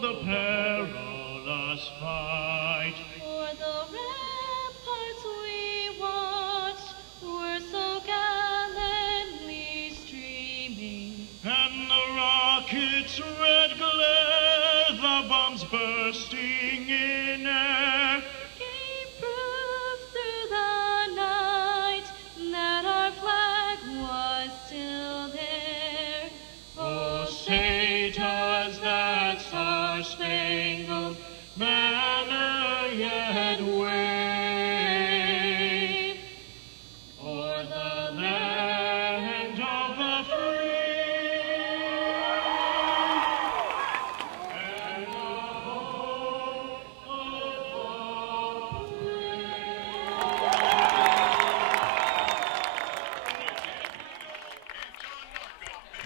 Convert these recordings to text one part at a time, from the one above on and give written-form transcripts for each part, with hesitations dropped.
the perilous fight. For the ramparts we watched were so gallantly streaming, And the rocket's red glare, the bombs bursting in air, gave proof through the night that our flag was still there. oh, say does that star-spangled banner yet wave o'er the land of the free and the hope of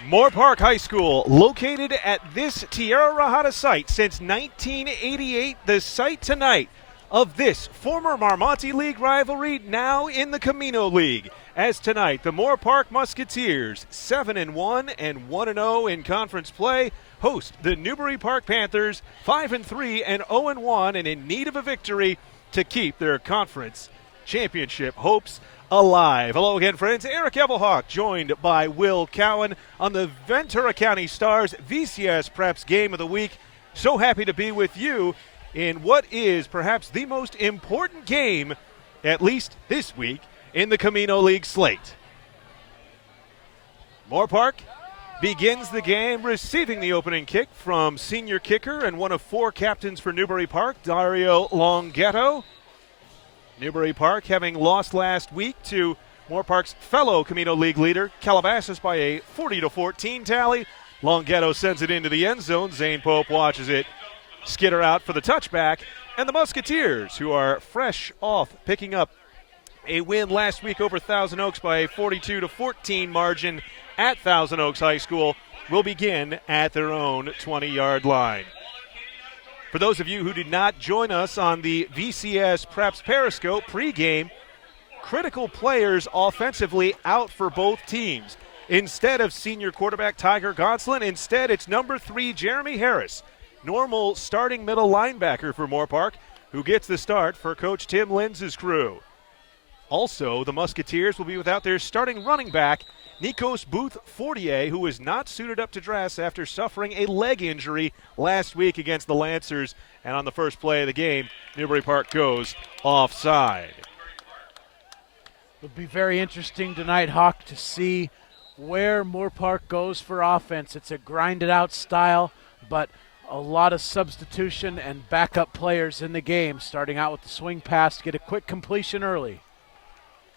the Moorpark High School, located at this Tierra Rajada site since 1988, the site tonight of this former Marmonte League rivalry, now in the Camino League. As tonight, the Moorpark Musketeers, 7-1 and 1-0 in conference play, host the Newbury Park Panthers, 5-3 and 0-1, and in need of a victory to keep their conference championship hopes alive. Hello again, friends. Eric Evelhawk, joined by Will Cowan on the Ventura County Stars VCS Preps Game of the Week. So happy to be with you in what is perhaps the most important game, at least this week, in the Camino League slate. Moorpark begins the game receiving the opening kick from senior kicker and one of four captains for Newbury Park, Dario Longhetto. Newbury Park having lost last week to Moorpark's fellow Camino League leader, Calabasas, by a 40-14 tally. Longhetto sends it into the end zone. Zane Pope watches it skitter out for the touchback. And the Musketeers, who are fresh off picking up a win last week over Thousand Oaks by a 42-14 margin at Thousand Oaks High School, will begin at their own 20-yard line. For those of you who did not join us on the VCS Preps Periscope pregame, critical players offensively out for both teams. Instead of senior quarterback Tiger Gonsolin, instead it's number 3 Jeremy Harris, normal starting middle linebacker for Moorpark, who gets the start for Coach Tim Linz's crew. Also, the Musketeers will be without their starting running back, Nikos Booth-Fortier, who is not suited up to dress after suffering a leg injury last week against the Lancers. And on the first play of the game, Newbury Park goes offside. It'll be very interesting tonight, Hawk, to see where Moorpark goes for offense. It's a grinded-out style, but a lot of substitution and backup players in the game, starting out with the swing pass to get a quick completion early.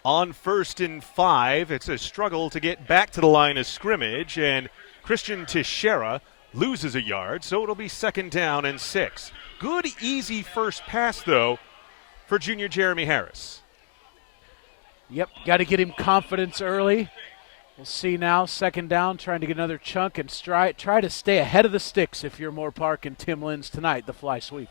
On 1st and 5, it's a struggle to get back to the line of scrimmage, and Christian Teixeira loses a yard, so it'll be 2nd down and 6. Good, easy first pass, though, for junior Jeremy Harris. Yep, got to get him confidence early. We'll see now, 2nd down, trying to get another chunk and try to stay ahead of the sticks if you're Moorpark and Tim Linz tonight, the fly sweep.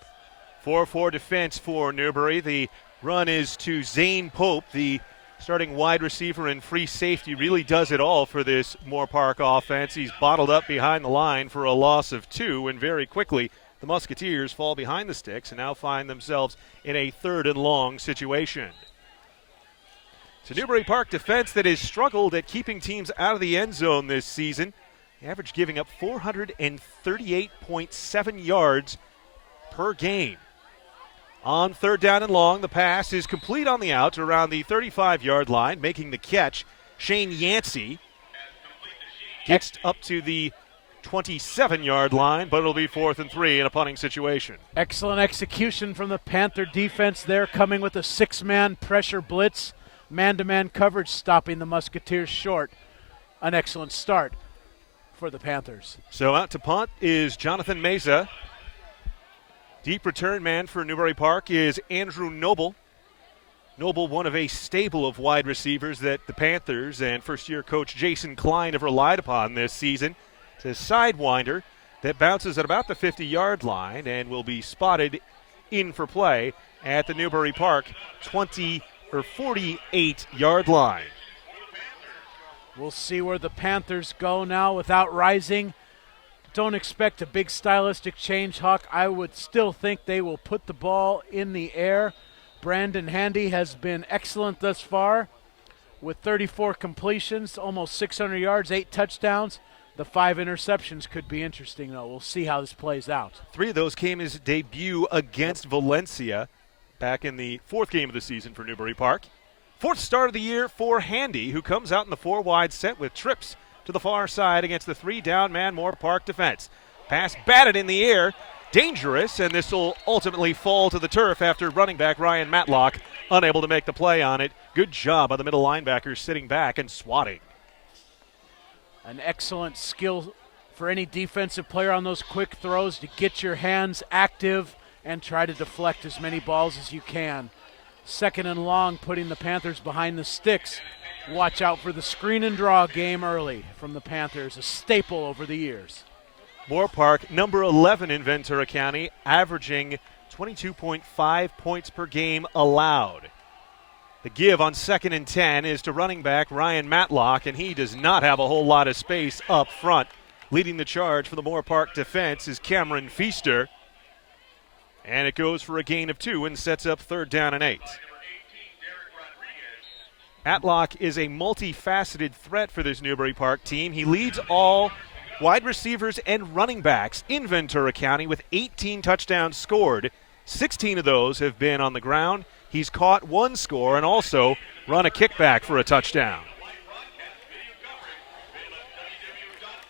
4-4 defense for Newbury. The run is to Zane Pope, the starting wide receiver and free safety. Really does it all for this Moorpark offense. He's bottled up behind the line for a loss of 2, and very quickly the Musketeers fall behind the sticks and now find themselves in a 3rd and long situation. It's a Newbury Park defense that has struggled at keeping teams out of the end zone this season. The average giving up 438.7 yards per game. On 3rd down and long, the pass is complete on the out around the 35-yard line. Making the catch, Shane Yancey gets up to the 27-yard line, but it'll be 4th and 3 in a punting situation. Excellent execution from the Panther defense there, coming with a 6-man pressure blitz. Man-to-man coverage stopping the Musketeers short. An excellent start for the Panthers. So out to punt is Jonathan Meza. Deep return man for Newbury Park is Andrew Noble. Noble, one of a stable of wide receivers that the Panthers and first-year coach Jason Klein have relied upon this season. It's a sidewinder that bounces at about the 50-yard line and will be spotted in for play at the Newbury Park 48-yard line. We'll see where the Panthers go now without rising. don't expect a big stylistic change, Hawk. I would still think they will put the ball in the air. Brandon Handy has been excellent thus far with 34 completions, almost 600 yards, 8 touchdowns. The 5 interceptions could be interesting, though. We'll see how this plays out. 3 of those came his debut against Valencia back in the 4th game of the season for Newbury Park. 4th start of the year for Handy, who comes out in the 4-wide set with trips to the far side against the 3-down man Moorpark defense. Pass batted in the air, dangerous, and this will ultimately fall to the turf after running back Ryan Matlock unable to make the play on it. Good job by the middle linebacker sitting back and swatting. An excellent skill for any defensive player on those quick throws to get your hands active and try to deflect as many balls as you can. 2nd and long, putting the Panthers behind the sticks. Watch out for the screen and draw game early from the Panthers, a staple over the years. Moorpark, number 11 in Ventura County, averaging 22.5 points per game allowed. The give on 2nd and 10 is to running back Ryan Matlock, and he does not have a whole lot of space up front. Leading the charge for the Moorpark defense is Cameron Feaster. And it goes for a gain of 2 and sets up 3rd down and 8. Matlock is a multifaceted threat for this Newbury Park team. He leads all wide receivers and running backs in Ventura County with 18 touchdowns scored. 16 of those have been on the ground. He's caught 1 score and also run a kickback for a touchdown.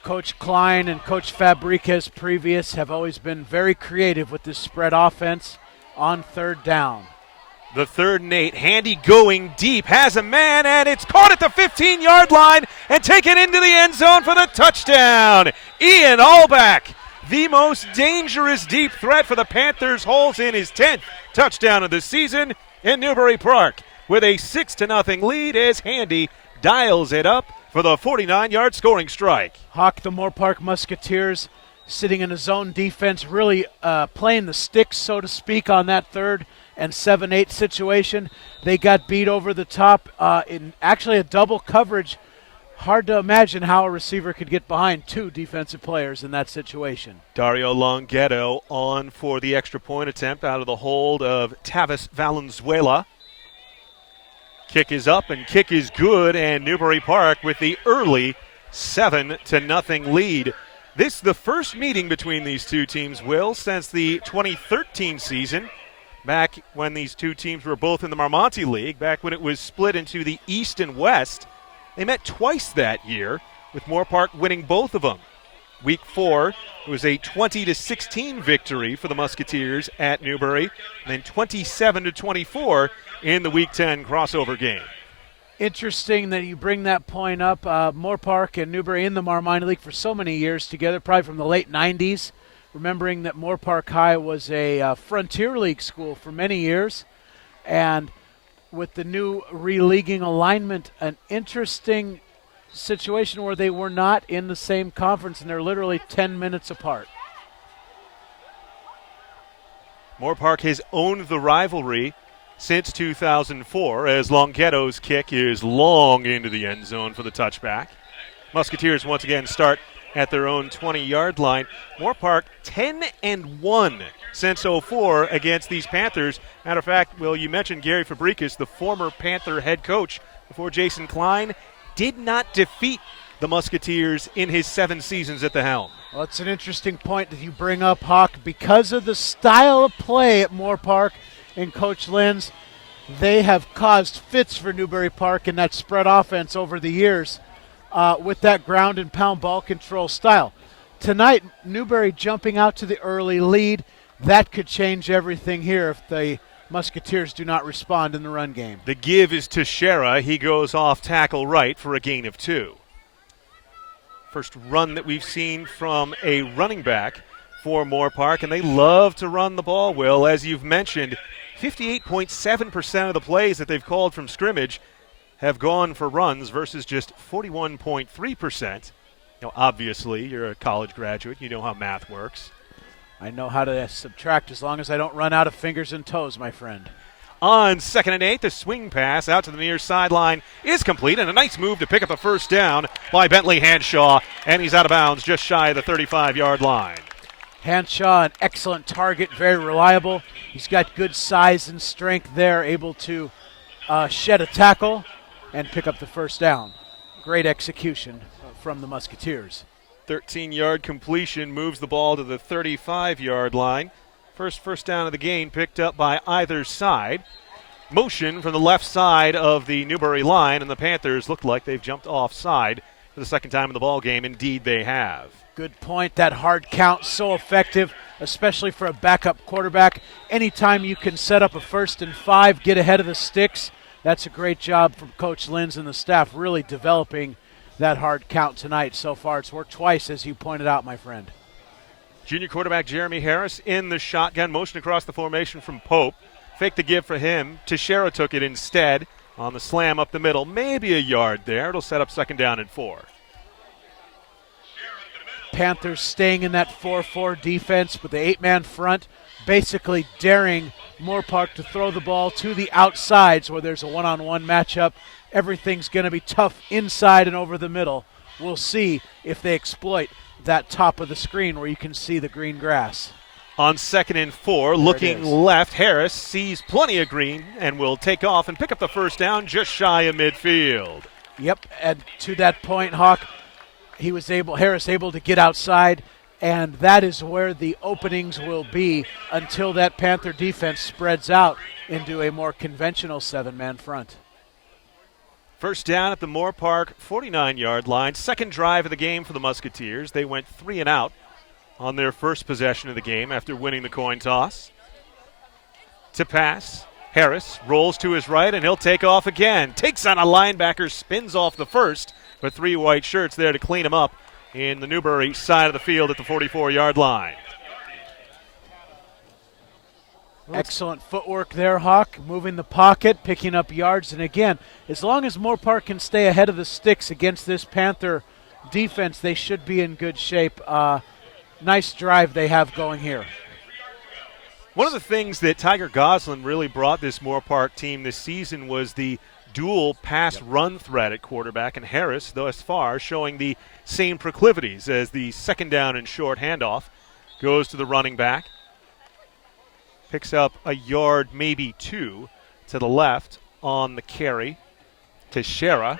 Coach Klein and Coach Fabriquez previous have always been very creative with this spread offense on 3rd down. The 3rd and 8, Handy going deep, has a man, and it's caught at the 15-yard line and taken into the end zone for the touchdown. Ian Allback, the most dangerous deep threat for the Panthers, holds in his 10th touchdown of the season in Newbury Park with a 6-0 lead as Handy dials it up for the 49-yard scoring strike. Hawk, the Moorpark Musketeers sitting in a zone defense, really playing the sticks, so to speak, on that 3rd and 7-8 situation. They got beat over the top in actually a double coverage. Hard to imagine how a receiver could get behind 2 defensive players in that situation. Dario Longetto on for the extra point attempt out of the hold of Tavis Valenzuela. Kick is up and kick is good, and Newbury Park with the early 7-0 lead. This is the first meeting between these 2 teams, Will, since the 2013 season, back when these 2 teams were both in the Marmonte League, back when it was split into the East and West. They met twice that year, with Moorpark winning both of them. Week 4, it was a 20-16 victory for the Musketeers at Newbury, and then 27-24 in the Week 10 crossover game. Interesting that you bring that point up. Moorpark and Newbury in the Marmonte League for so many years together, probably from the late 90s. Remembering that Moorpark High was a Frontier League school for many years. And with the new re-leaguing alignment, an interesting situation where they were not in the same conference and they're literally 10 minutes apart. Moorpark has owned the rivalry since 2004 as Longetto's kick is long into the end zone for the touchback. Musketeers once again start at their own 20-yard line. Moorpark 10-1 since 04 against these Panthers. Matter of fact, Will, you mentioned Gary Fabricus, the former Panther head coach before Jason Klein, did not defeat the Musketeers in his 7 seasons at the helm. Well, it's an interesting point that you bring up, Hawk. Because of the style of play at Moorpark and Coach Lynn's, they have caused fits for Newbury Park in that spread offense over the years with that ground and pound ball control style. Tonight, Newbury jumping out to the early lead. That could change everything here if the Musketeers do not respond in the run game. The give is to Shera. He goes off tackle right for a gain of 2. First run that we've seen from a running back for Moorpark, and they love to run the ball, Will. As you've mentioned, 58.7% of the plays that they've called from scrimmage have gone for runs versus just 41.3%. Obviously, you're a college graduate. You know how math works. I know how to subtract as long as I don't run out of fingers and toes, my friend. On 2nd and 8, the swing pass out to the near sideline is complete, and a nice move to pick up the first down by Bentley Hanshaw, and he's out of bounds just shy of the 35-yard line. Hanshaw, an excellent target, very reliable. He's got good size and strength there, able to shed a tackle and pick up the first down. Great execution from the Musketeers. 13-yard completion moves the ball to the 35-yard line. First down of the game picked up by either side. Motion from the left side of the Newbury line, and the Panthers look like they've jumped offside for the second time in the ball game. Indeed, they have. Good point. That hard count, so effective, especially for a backup quarterback. Anytime you can set up a 1st and 5, get ahead of the sticks, that's a great job from Coach Linz and the staff, really developing that hard count tonight so far. It's worked twice, as you pointed out, my friend. Junior quarterback Jeremy Harris in the shotgun, motion across the formation from Pope. Fake the give for him. Teixeira took it instead on the slam up the middle. Maybe a yard there. It'll set up 2nd down and 4. Panthers staying in that 4-4 defense with the 8-man front, basically daring Moorpark to throw the ball to the outsides where there's a one-on-one matchup. Everything's going to be tough inside and over the middle. We'll see if they exploit that top of the screen where you can see the green grass. On 2nd and 4, looking left, Harris sees plenty of green and will take off and pick up the first down just shy of midfield. Yep, and to that point, Hawk, Harris able to get outside, and that is where the openings will be until that Panther defense spreads out into a more conventional 7-man front. First down at the Moorpark 49-yard line. Second drive of the game for the Musketeers. They went 3 and out on their first possession of the game after winning the coin toss. To pass, Harris rolls to his right, and he'll take off again. Takes on a linebacker, spins off the first, but 3 white shirts there to clean him up in the Newbury side of the field at the 44-yard line. Excellent footwork there, Hawk, moving the pocket, picking up yards. And again, as long as Moorpark can stay ahead of the sticks against this Panther defense, they should be in good shape. Nice drive they have going here. One of the things that Tiger Goslin really brought this Moorpark team this season was the dual pass-run threat at quarterback, and Harris, thus far, showing the same proclivities as the 2nd down and short handoff. Goes to the running back. Picks up a yard, maybe 2, to the left on the carry. Teixeira.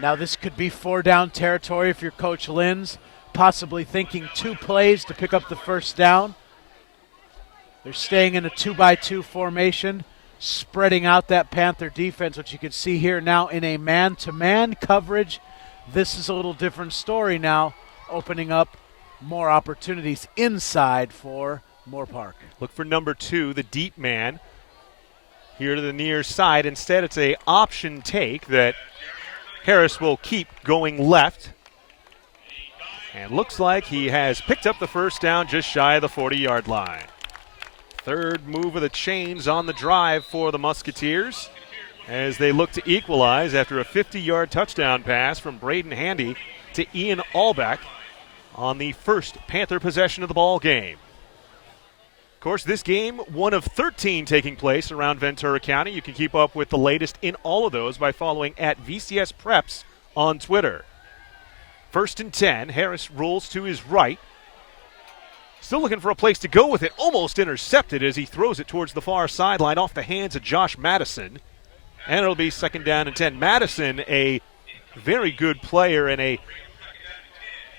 Now this could be 4-down territory if you're Coach Linz, possibly thinking 2 plays to pick up the first down. They're staying in a 2-by-2 formation, spreading out that Panther defense, which you can see here now in a man-to-man coverage. This is a little different story now, opening up more opportunities inside for Moorpark. Look for number 2, the deep man, here to the near side. Instead, it's a option take that Harris will keep going left. And looks like he has picked up the first down just shy of the 40-yard line. Third move of the chains on the drive for the Musketeers as they look to equalize after a 50-yard touchdown pass from Braden Handy to Ian Allbeck on the first Panther possession of the ball game. Of course, this game, one of 13 taking place around Ventura County. You can keep up with the latest in all of those by following at VCS Preps on Twitter. 1st and 10, Harris rolls to his right. Still looking for a place to go with it. Almost intercepted as he throws it towards the far sideline off the hands of Josh Madison. And it'll be 2nd down and 10. Madison, a very good player and a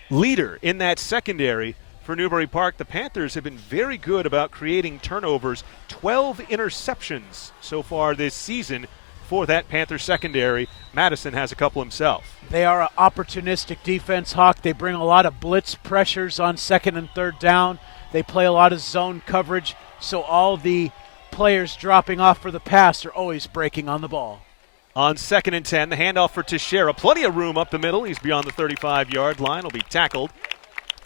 leader in that secondary for Newbury Park. The Panthers have been very good about creating turnovers. 12 interceptions so far this season for that Panther secondary. Madison has a couple himself. They are an opportunistic defense, Hawk. They bring a lot of blitz pressures on 2nd and 3rd down. They play a lot of zone coverage, so all the players dropping off for the pass are always breaking on the ball. On 2nd and 10, the handoff for Teixeira. Plenty of room up the middle. He's beyond the 35-yard line. He'll be tackled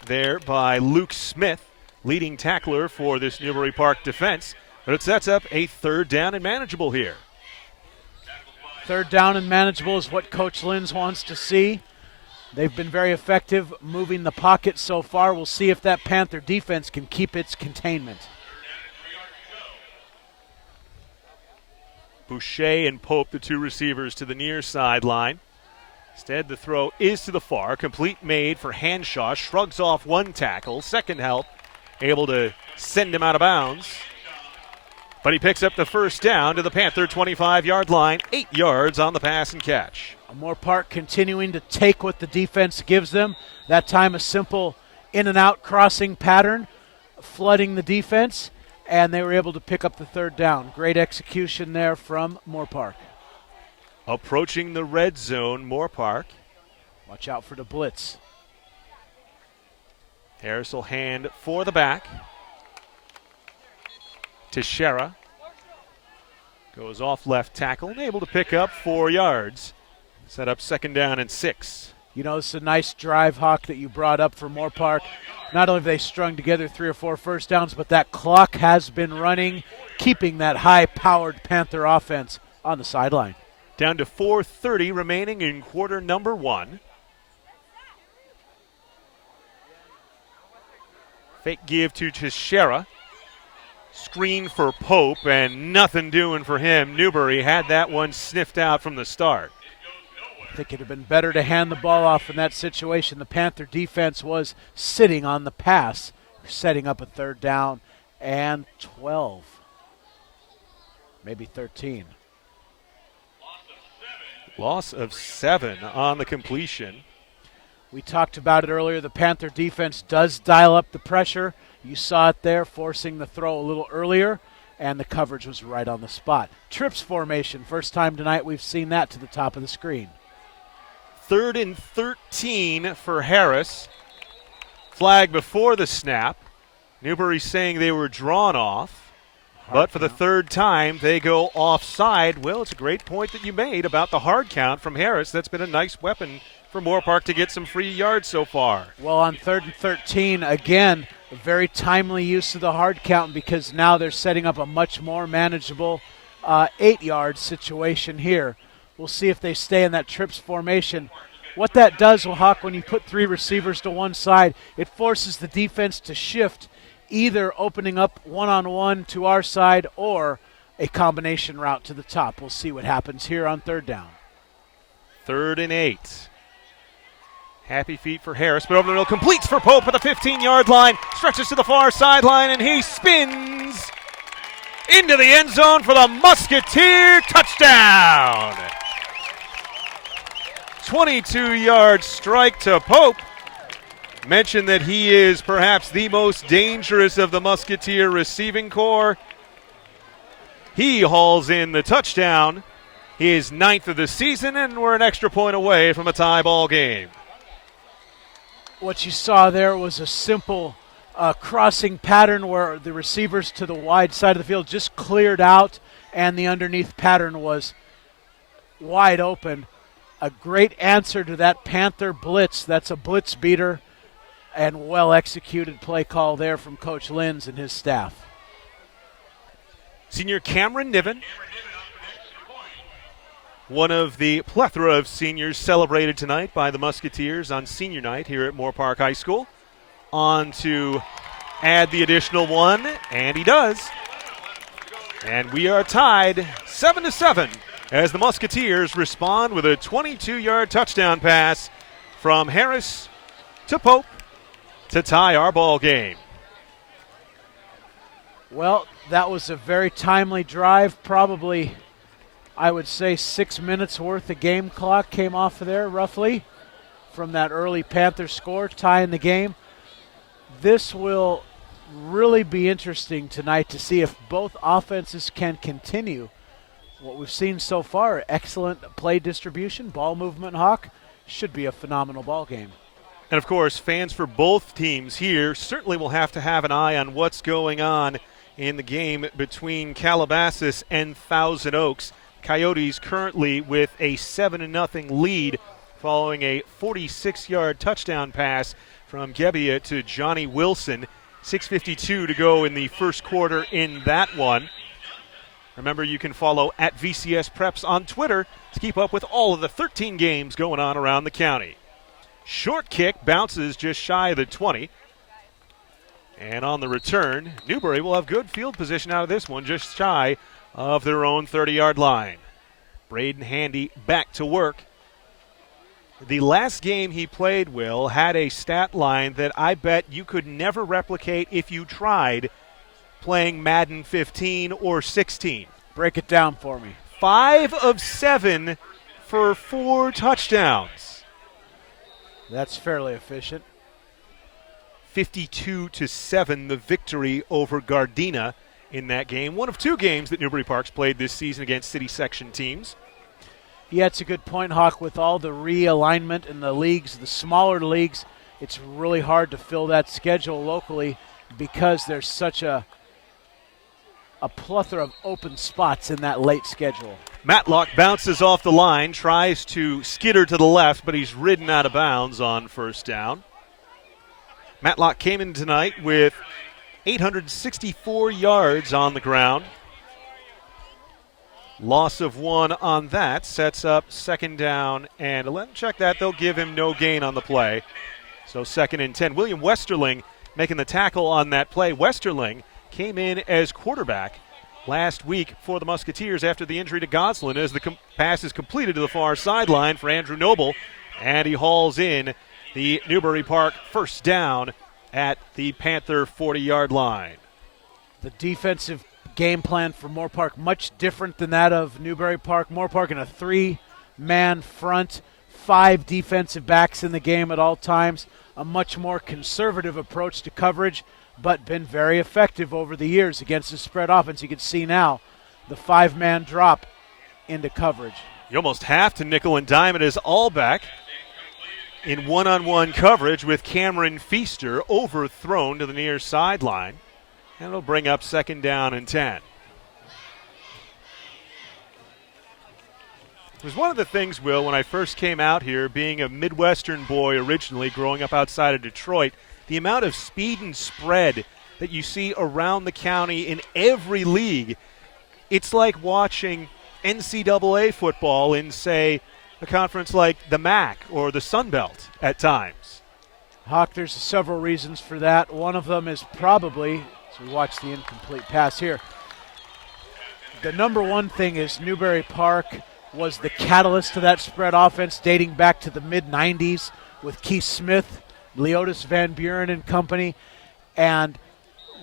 there by Luke Smith, leading tackler for this Newbury Park defense. But it sets up a 3rd down and manageable here. 3rd down and manageable is what Coach Linz wants to see. They've been very effective moving the pocket so far. We'll see if that Panther defense can keep its containment. Boucher and Pope, the two receivers, to the near sideline. Instead, the throw is to the far. Complete made for Hanshaw. Shrugs off one tackle. Second help, able to send him out of bounds. But he picks up the first down to the Panther 25-yard line. 8 yards on the pass and catch. Moorpark continuing to take what the defense gives them. That time a simple in and out crossing pattern, flooding the defense, and they were able to pick up the third down. Great execution there from Moorpark. Approaching the red zone, Moorpark. Watch out for the blitz. Harris will hand for the back to Shera. Goes off left tackle and able to pick up 4 yards. Set up second down and 6. You know, it's a nice drive, Hawk, that you brought up for Moorpark. Not only have they strung together 3 or 4 first downs, but that clock has been running, keeping that high-powered Panther offense on the sideline. Down to 4:30 remaining in quarter number 1. Fake give to Teixeira. Screen for Pope, and nothing doing for him. Newbury had that one sniffed out from the start. I think it would have been better to hand the ball off in that situation. The Panther defense was sitting on the pass, setting up a third down and 12. Maybe 13. Loss of 7 on the completion. We talked about it earlier. The Panther defense does dial up the pressure. You saw it there, forcing the throw a little earlier, and the coverage was right on the spot. Trips formation, first time tonight we've seen that to the top of the screen. 3rd and 13 for Harris. Flag before the snap. Newbury saying they were drawn off. But for the third time, they go offside. Well, it's a great point that you made about the hard count from Harris. That's been a nice weapon for Moorpark to get some free yards so far. Well, on 3rd and 13, again, a very timely use of the hard count because now they're setting up a much more manageable 8-yard situation here. We'll see if they stay in that trips formation. What that does, Hawk, when you put 3 receivers to one side, it forces the defense to shift, either opening up one-on-one to our side or a combination route to the top. We'll see what happens here on 3rd down. 3rd and 8. Happy feet for Harris, but over the middle, completes for Pope at the 15-yard line, stretches to the far sideline, and he spins into the end zone for the Musketeer touchdown. 22-yard strike to Pope. Mentioned that he is perhaps the most dangerous of the Musketeer receiving corps. He hauls in the touchdown. He is 9th of the season, and we're an extra point away from a tie ball game. What you saw there was a simple crossing pattern where the receivers to the wide side of the field just cleared out, and the underneath pattern was wide open. A great answer to that Panther blitz. That's a blitz beater. And well-executed play call there from Coach Linz and his staff. Senior Cameron Niven, one of the plethora of seniors celebrated tonight by the Musketeers on senior night here at Moorpark High School. On to add the additional one, and he does. And we are tied 7-7 as the Musketeers respond with a 22-yard touchdown pass from Harris to Pope to tie our ball game. Well, that was a very timely drive. Probably, I would say, 6 minutes worth of game clock came off of there, roughly, from that early Panther score, tying the game. This will really be interesting tonight to see if both offenses can continue what we've seen so far. Excellent play distribution, ball movement, Hawk. Should be a phenomenal ball game. And, of course, fans for both teams here certainly will have to have an eye on what's going on in the game between Calabasas and Thousand Oaks. Coyotes currently with a 7-0 lead following a 46-yard touchdown pass from Gebbia to Johnny Wilson. 6:52 to go in the first quarter in that one. Remember, you can follow at VCS Preps on Twitter to keep up with all of the 13 games going on around the county. Short kick bounces just shy of the 20. And on the return, Newbury will have good field position out of this one, just shy of their own 30-yard line. Braden Handy back to work. The last game he played, Will, had a stat line that I bet you could never replicate if you tried playing Madden 15 or 16. Break it down for me. 5 of 7 for 4 touchdowns. That's fairly efficient. 52-7, the victory over Gardena in that game. One of 2 games that Newbury Park's played this season against city section teams. Yeah, it's a good point, Hawk. With all the realignment in the leagues, the smaller leagues, it's really hard to fill that schedule locally because there's such a plethora of open spots in that late schedule. Matlock bounces off the line, tries to skitter to the left, but he's ridden out of bounds on first down. Matlock came in tonight with 864 yards on the ground. Loss of 1 on that sets up second down and 11. Check that. They'll give him no gain on the play. So 2nd and 10. William Westerling making the tackle on that play. Westerling came in as quarterback last week for the Musketeers after the injury to Goslin as the pass is completed to the far sideline for Andrew Noble, and he hauls in the Newbury Park first down at the Panther 40-yard line. The defensive game plan for Moorpark much different than that of Newbury Park. Moorpark in a 3-man front, 5 defensive backs in the game at all times, a much more conservative approach to coverage, but been very effective over the years against the spread offense. You can see now the 5-man drop into coverage. You almost have to nickel and dime it as Allback in one-on-one coverage with Cameron Feaster overthrown to the near sideline. And it'll bring up second down and 10. It was one of the things, Will, when I first came out here, being a Midwestern boy originally, growing up outside of Detroit, the amount of speed and spread that you see around the county in every league. It's like watching NCAA football in, say, a conference like the MAC or the Sun Belt at times. Hawk, there's several reasons for that. One of them is probably, so we watch the incomplete pass here, the number one thing is Newbury Park was the catalyst to that spread offense dating back to the mid-90s with Keith Smith, Leotis Van Buren and company, and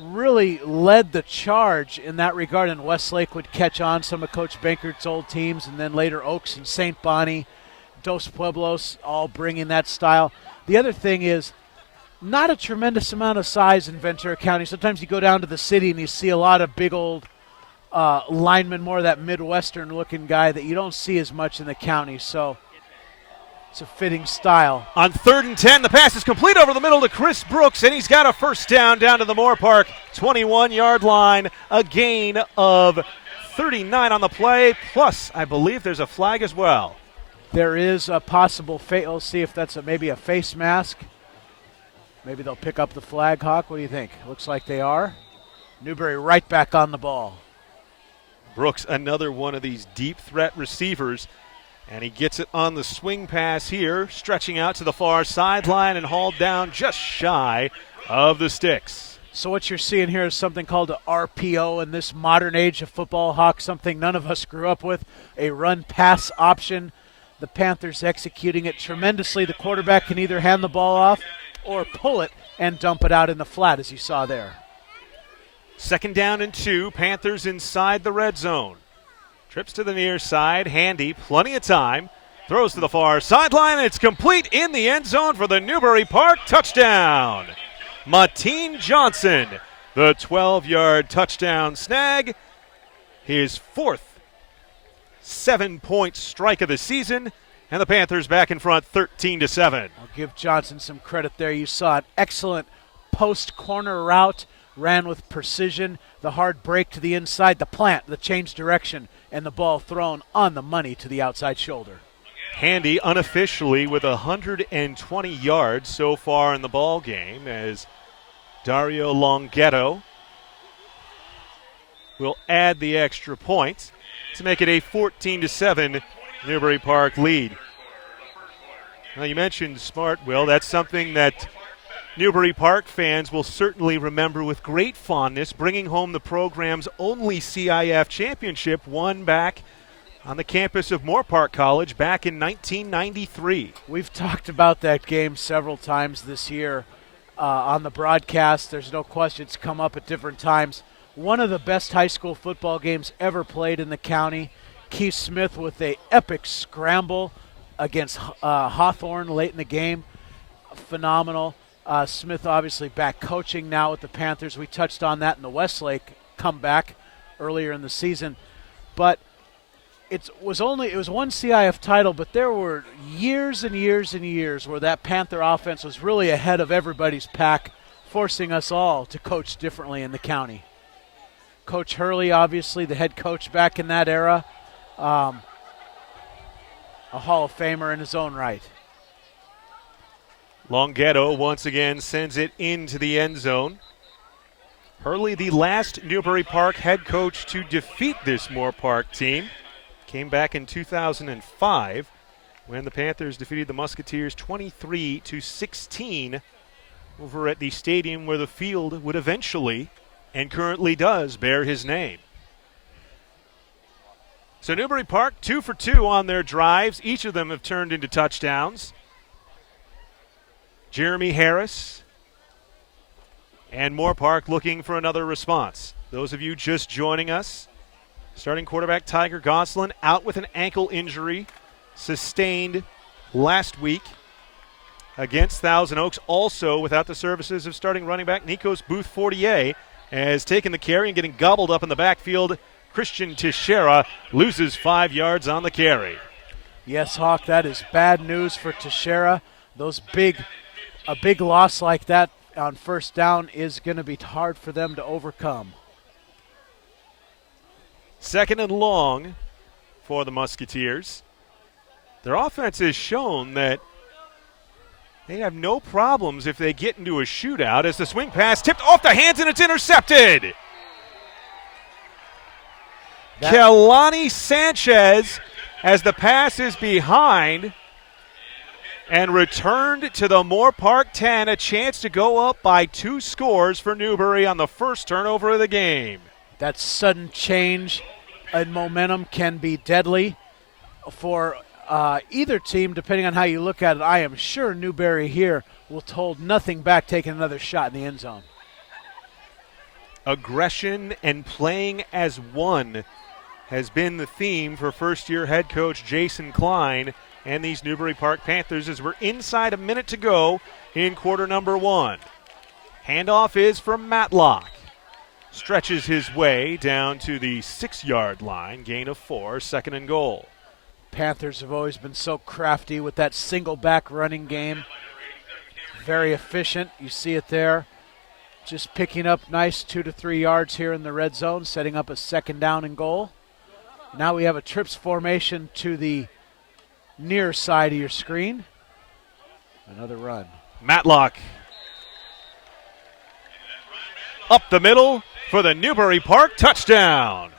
really led the charge in that regard. And Westlake would catch on some of Coach Bankert's old teams, and then later Oaks and St. Bonnie, Dos Pueblos, all bringing that style. The other thing is not a tremendous amount of size in Ventura County. Sometimes you go down to the city and you see a lot of big old linemen, more of that Midwestern-looking guy that you don't see as much in the county. So it's a fitting style. On 3rd and 10, the pass is complete over the middle to Chris Brooks, and he's got a first down to the Moorpark 21-yard line. A gain of 39 on the play, plus I believe there's a flag as well. There is a possible we'll see if that's maybe a face mask. Maybe they'll pick up the flag, Hawk. What do you think? Looks like they are. Newbury right back on the ball. Brooks, another one of these deep threat receivers, and he gets it on the swing pass here, stretching out to the far sideline and hauled down just shy of the sticks. So what you're seeing here is something called a RPO in this modern age of football, Hawk, something none of us grew up with, a run-pass option. The Panthers executing it tremendously. The quarterback can either hand the ball off or pull it and dump it out in the flat, as you saw there. 2nd down and 2, Panthers inside the red zone. Trips to the near side, Handy, plenty of time. Throws to the far sideline, and it's complete in the end zone for the Newbury Park touchdown. Mateen Johnson, the 12-yard touchdown snag, his 4th 7-point strike of the season, and the Panthers back in front 13-7. I'll give Johnson some credit there. You saw an excellent post corner route, ran with precision, the hard break to the inside, the plant, the change direction, and the ball thrown on the money to the outside shoulder. Handy unofficially with 120 yards so far in the ball game, as Dario Longhetto will add the extra point to make it a 14-7 Newbury Park lead. Now, you mentioned smart, Will. That's something that Newbury Park fans will certainly remember with great fondness bringing home the program's only CIF championship, won back on the campus of Moorpark College back in 1993. We've talked about that game several times this year on the broadcast. There's no question it's come up at different times. One of the best high school football games ever played in the county. Keith Smith with a epic scramble against Hawthorne late in the game. Phenomenal. Smith obviously back coaching now with the Panthers. We touched on that in the Westlake comeback earlier in the season. But it was one CIF title, but there were years and years and years where that Panther offense was really ahead of everybody's pack, forcing us all to coach differently in the county. Coach Hurley, obviously the head coach back in that era, a Hall of Famer in his own right. Longhetto once again sends it into the end zone. Hurley, the last Newbury Park head coach to defeat this Moorpark team, came back in 2005 when the Panthers defeated the Musketeers 23-16 over at the stadium where the field would eventually and currently does bear his name. So Newbury Park 2 for 2 on their drives. Each of them have turned into touchdowns. Jeremy Harris and Moorpark looking for another response. Those of you just joining us, starting quarterback Tiger Goslin out with an ankle injury sustained last week against Thousand Oaks. Also without the services of starting running back Nikos Booth-Fortier, has taken the carry and getting gobbled up in the backfield. Christian Teixeira loses 5 yards on the carry. Yes, Hawk, that is bad news for Teixeira. A big loss like that on first down is going to be hard for them to overcome. 2nd and long for the Musketeers. Their offense has shown that they have no problems if they get into a shootout, as the swing pass tipped off the hands and it's intercepted. Kelani Sanchez, as the pass is behind and returned to the Moorpark 10, a chance to go up by 2 scores for Newbury on the first turnover of the game. That sudden change in momentum can be deadly for either team, depending on how you look at it. I am sure Newbury here will hold nothing back, taking another shot in the end zone. Aggression and playing as one has been the theme for first-year head coach Jason Klein and these Newbury Park Panthers as we're inside a minute to go in quarter number 1. Handoff is from Matlock. Stretches his way down to the 6-yard line, gain of 4, 2nd and goal. Panthers have always been so crafty with that single back running game. Very efficient. You see it there. Just picking up nice 2 to 3 yards here in the red zone, setting up a 2nd down and goal. Now we have a trips formation to the near side of your screen. Another run. Matlock up the middle for the Newbury Park touchdown.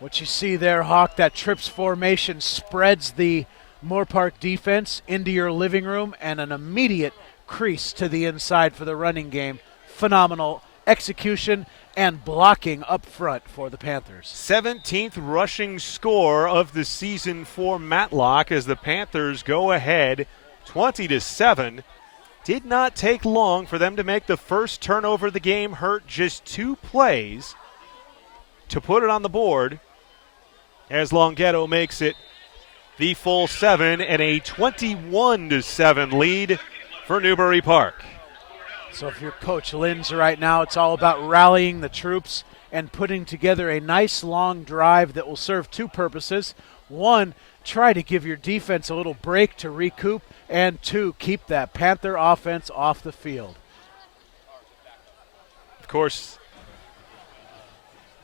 What you see there, Hawk, that trips formation spreads the Moorpark defense into your living room, and an immediate crease to the inside for the running game. Phenomenal execution and blocking up front for the Panthers. 17th rushing score of the season for Matlock as the Panthers go ahead 20-7. Did not take long for them to make the first turnover of the game hurt. Just 2 plays to put it on the board as Longhetto makes it the full 7 and a 21-7 lead for Newbury Park. So if you're Coach Linz right now, it's all about rallying the troops and putting together a nice long drive that will serve 2 purposes. 1, try to give your defense a little break to recoup, and 2, keep that Panther offense off the field. Of course,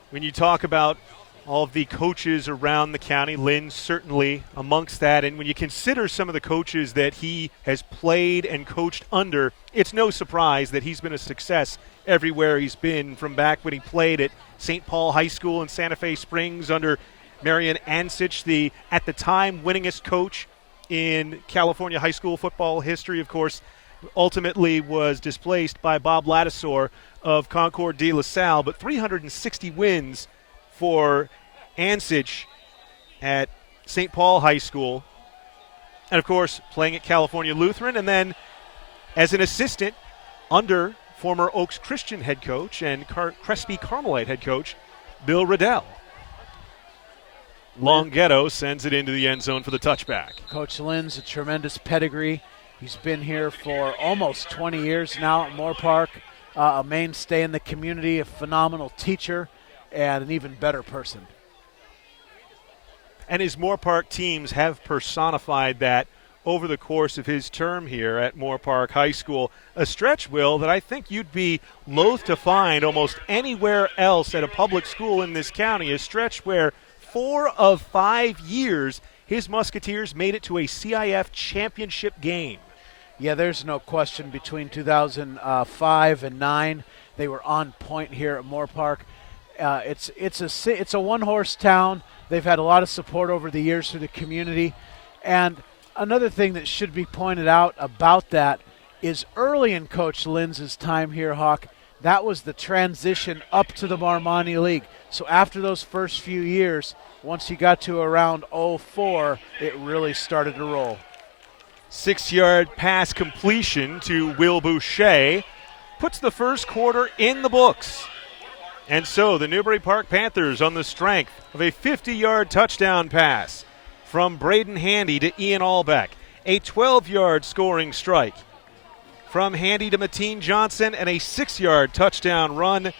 when you talk about all of the coaches around the county, Lynn certainly amongst that. And when you consider some of the coaches that he has played and coached under, it's no surprise that he's been a success everywhere he's been, from back when he played at St. Paul High School in Santa Fe Springs under Marion Ansich, the, at the time, winningest coach in California high school football history. Of course, ultimately was displaced by Bob Ladisor of Concord de La Salle, but 360 wins for Ansich at St. Paul High School. And, of course, playing at California Lutheran, and then as an assistant under former Oaks Christian head coach and Crespi Carmelite head coach Bill Riddell. Longhetto sends it into the end zone for the touchback. Coach Lynn's a tremendous pedigree. He's been here for almost 20 years now at Moorpark, a mainstay in the community, a phenomenal teacher, and an even better person. And his Moorpark teams have personified that over the course of his term here at Moorpark High School. A stretch, Will, that I think you'd be loath to find almost anywhere else at a public school in this county. A stretch where 4 of 5 years his Musketeers made it to a CIF championship game. Yeah, there's no question between 2005 and 9. They were on point here at Moorpark. It's a one-horse town. They've had a lot of support over the years through the community. And another thing that should be pointed out about that is early in Coach Lynn's time here, Hawk, that was the transition up to the Marmani League. So after those first few years, once you got to around 04, it really started to roll. 6-yard pass completion to Will Boucher puts the first quarter in the books. And so the Newbury Park Panthers, on the strength of a 50-yard touchdown pass from Braden Handy to Ian Albeck, a 12-yard scoring strike from Handy to Mateen Johnson, and a 6-yard touchdown run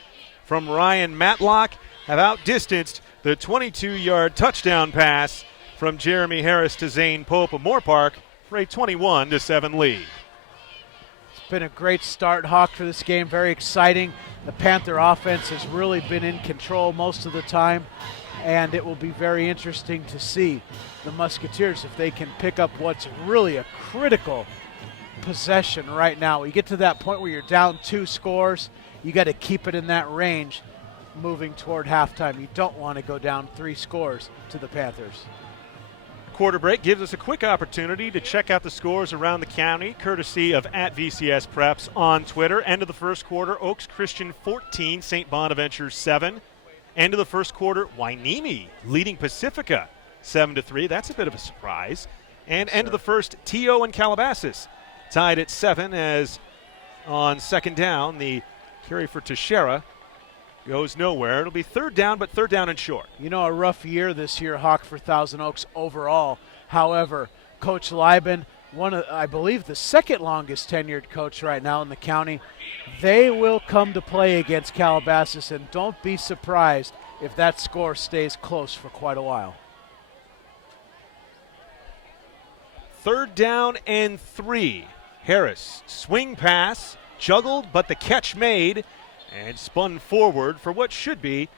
from Ryan Matlock, have outdistanced the 22-yard touchdown pass from Jeremy Harris to Zane Pope of Moorpark for a 21-7 lead. It's been a great start, Hawk, for this game. Very exciting. The Panther offense has really been in control most of the time, and it will be very interesting to see the Musketeers if they can pick up what's really a critical possession right now. You get to that point where you're down 2 scores, you got to keep it in that range moving toward halftime. You don't want to go down 3 scores to the Panthers. Quarter break gives us a quick opportunity to check out the scores around the county, courtesy of @VCS Preps on Twitter. End of the first quarter, Oaks Christian 14, St. Bonaventure 7. End of the first quarter, Wainimi leading Pacifica 7-3. That's a bit of a surprise. And end of the first, T.O. and Calabasas tied at 7, as on second down, the carry for Teixeira goes nowhere. It'll be third down, but third down and short. You know, a rough year this year, Hawk, for Thousand Oaks overall. However, Coach Lieben, one of, I believe, the second longest tenured coach right now in the county, they will come to play against Calabasas, and don't be surprised if that score stays close for quite a while. Third down and 3. Harris, swing pass, juggled, but the catch made, and spun forward for what should be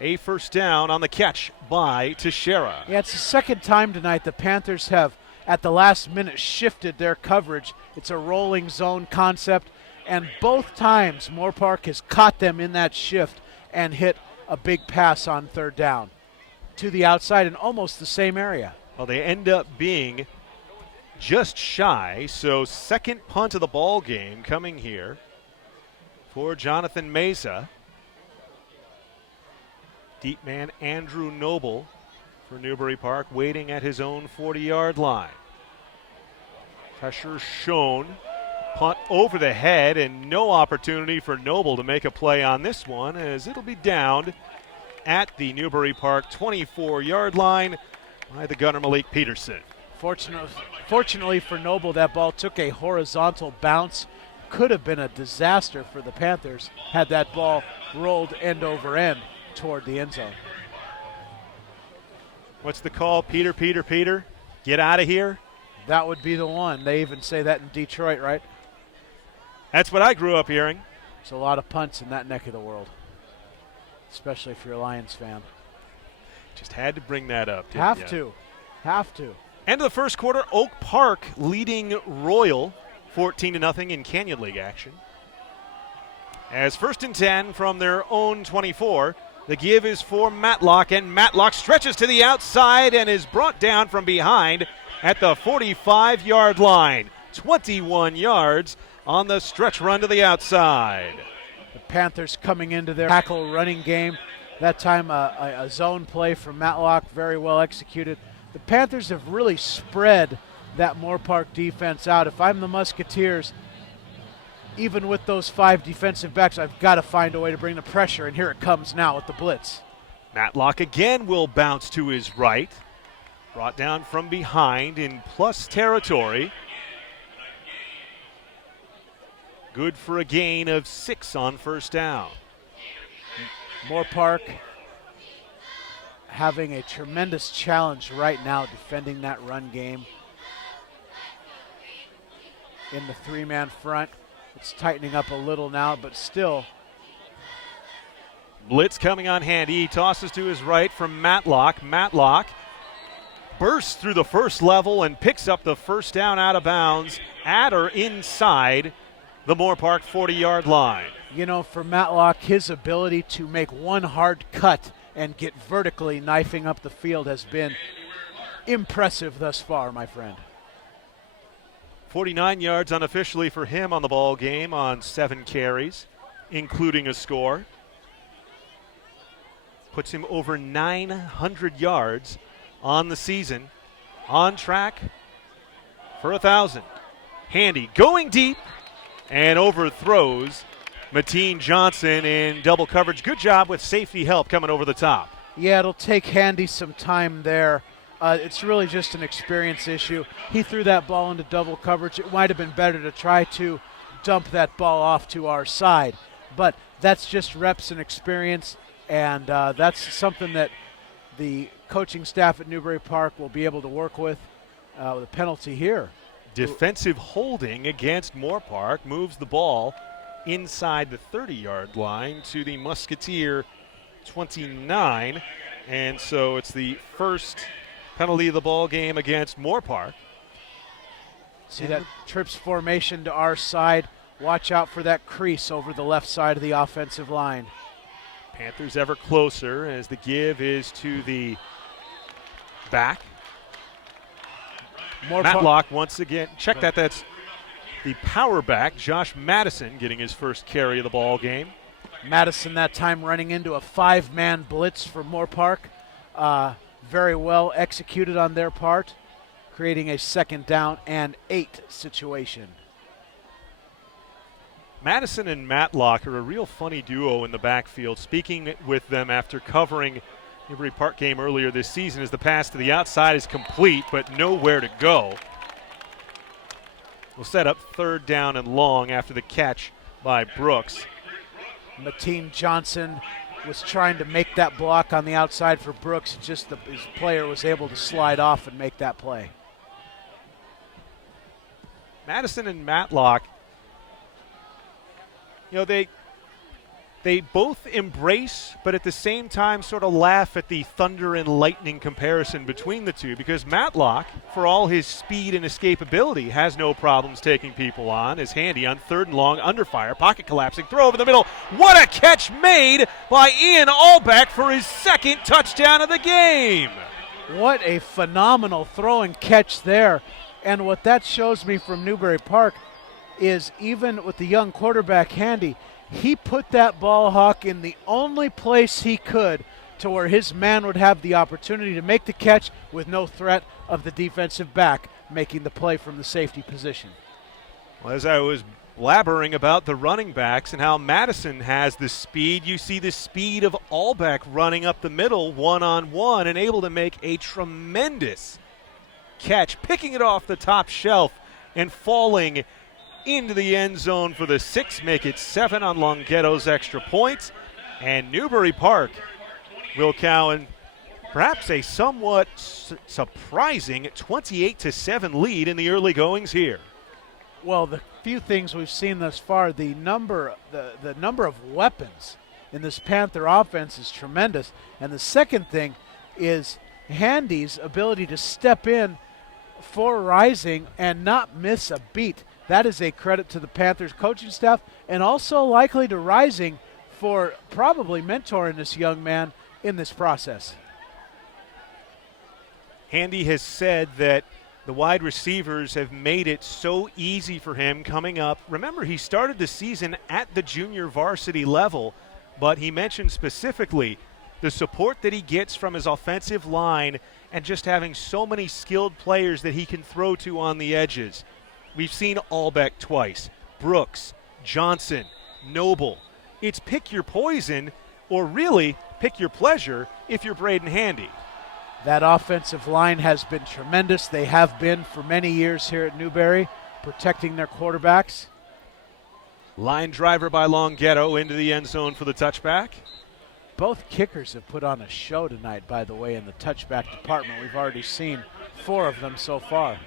a first down on the catch by Teixeira. Yeah, it's the second time tonight the Panthers have, at the last minute, shifted their coverage. It's a rolling zone concept, and both times Moorpark has caught them in that shift and hit a big pass on third down to the outside in almost the same area. Well, they end up being just shy, so second punt of the ball game coming here for Jonathan Mesa. Deep man Andrew Noble for Newbury Park waiting at his own 40-yard line. Pressure shown. Punt over the head, and no opportunity for Noble to make a play on this one, as it'll be downed at the Newbury Park 24-yard line by the gunner Malik Peterson. Fortunately for Noble, that ball took a horizontal bounce. Could have been a disaster for the Panthers had that ball rolled end over end toward the end zone. What's the call? Peter, get out of here? That would be the one. They even say that in Detroit, right? That's what I grew up hearing. There's a lot of punts in that neck of the world, especially if you're a Lions fan. Just had to bring that up. Have to. End of the first quarter, Oak Park leading Royal 14-0 in Canyon League action. As first and 10 from their own 24, the give is for Matlock, and Matlock stretches to the outside and is brought down from behind at the 45-yard line. 21 yards on the stretch run to the outside. The Panthers coming into their tackle running game. That time a zone play from Matlock, very well executed. The Panthers have really spread that Moorpark defense out. If I'm the Musketeers, even with those 5 defensive backs, I've got to find a way to bring the pressure, and here it comes now with the blitz. Matlock again will bounce to his right. Brought down from behind in plus territory. Good for a gain of 6 on first down. Moorpark having a tremendous challenge right now defending that run game. In the 3-man front, it's tightening up a little now, but still. Blitz coming on Handy. He tosses to his right from Matlock. Matlock bursts through the first level and picks up the first down out of bounds at or inside the Moorpark 40-yard line. You know, for Matlock, his ability to make one hard cut and get vertically knifing up the field has been impressive thus far, my friend. 49 yards unofficially for him on the ball game on 7 carries, including a score. Puts him over 900 yards on the season, on track for 1,000. Handy going deep and overthrows Mateen Johnson in double coverage. Good job with safety help coming over the top. Yeah, it'll take Handy some time there. It's really just an experience issue. He threw that ball into double coverage. It might have been better to try to dump that ball off to our side. But that's just reps and experience, and that's something that the coaching staff at Newbury Park will be able to work with a penalty here. Defensive holding against Moorpark moves the ball inside the 30-yard line to the Musketeer 29. And so it's the first penalty of the ball game against Moorpark. See that trips formation to our side. Watch out for that crease over the left side of the offensive line. Panthers ever closer as the give is to the back. Matlock once again. Check that. That's the power back, Josh Madison, getting his first carry of the ball game. Madison that time running into a 5-man blitz for Moorpark. Very well executed on their part, creating a 2nd down and 8 situation. Madison and Matlock are a real funny duo in the backfield. Speaking with them after covering Newbury Park game earlier this season, as the pass to the outside is complete but nowhere to go. We'll set up 3rd down and long after the catch by Brooks. Mateen Johnson was trying to make that block on the outside for Brooks. Just his player was able to slide off and make that play. Madison and Matlock, you know, they both embrace, but at the same time sort of laugh at the thunder and lightning comparison between the two, because Matlock, for all his speed and escapability, has no problems taking people on. Is Handy on 3rd and long, under fire, pocket collapsing, throw over the middle. What a catch made by Ian Allbeck for his 2nd touchdown of the game. What a phenomenal throw and catch there. And what that shows me from Newbury Park is, even with the young quarterback Handy, he put that ball hawk in the only place he could to where his man would have the opportunity to make the catch with no threat of the defensive back making the play from the safety position. Well, as I was blabbering about the running backs and how Madison has the speed, you see the speed of Allbeck running up the middle one-on-one and able to make a tremendous catch, picking it off the top shelf and falling into the end zone for the 6, make it 7 on Longhetto's extra points. And Newbury Park, Will Cowan, perhaps a somewhat surprising 28-7 lead in the early goings here. Well, the few things we've seen thus far, the number of weapons in this Panther offense is tremendous. And the second thing is Handy's ability to step in for Rising and not miss a beat. That is a credit to the Panthers coaching staff, and also likely to Rising for probably mentoring this young man in this process. Handy has said that The wide receivers have made it so easy for him coming up. Remember, he started the season at the junior varsity level, but he mentioned specifically the support that he gets from his offensive line and just having so many skilled players that he can throw to on the edges. We've seen Allbeck twice, Brooks, Johnson, Noble. It's pick your poison, or really pick your pleasure if you're Braden Handy. That offensive line has been tremendous. They have been for many years here at Newbury, protecting their quarterbacks. Line driver by Longhetto into the end zone for the touchback. Both kickers have put on a show tonight, by the way, in the touchback department. We've already seen 4 of them so far.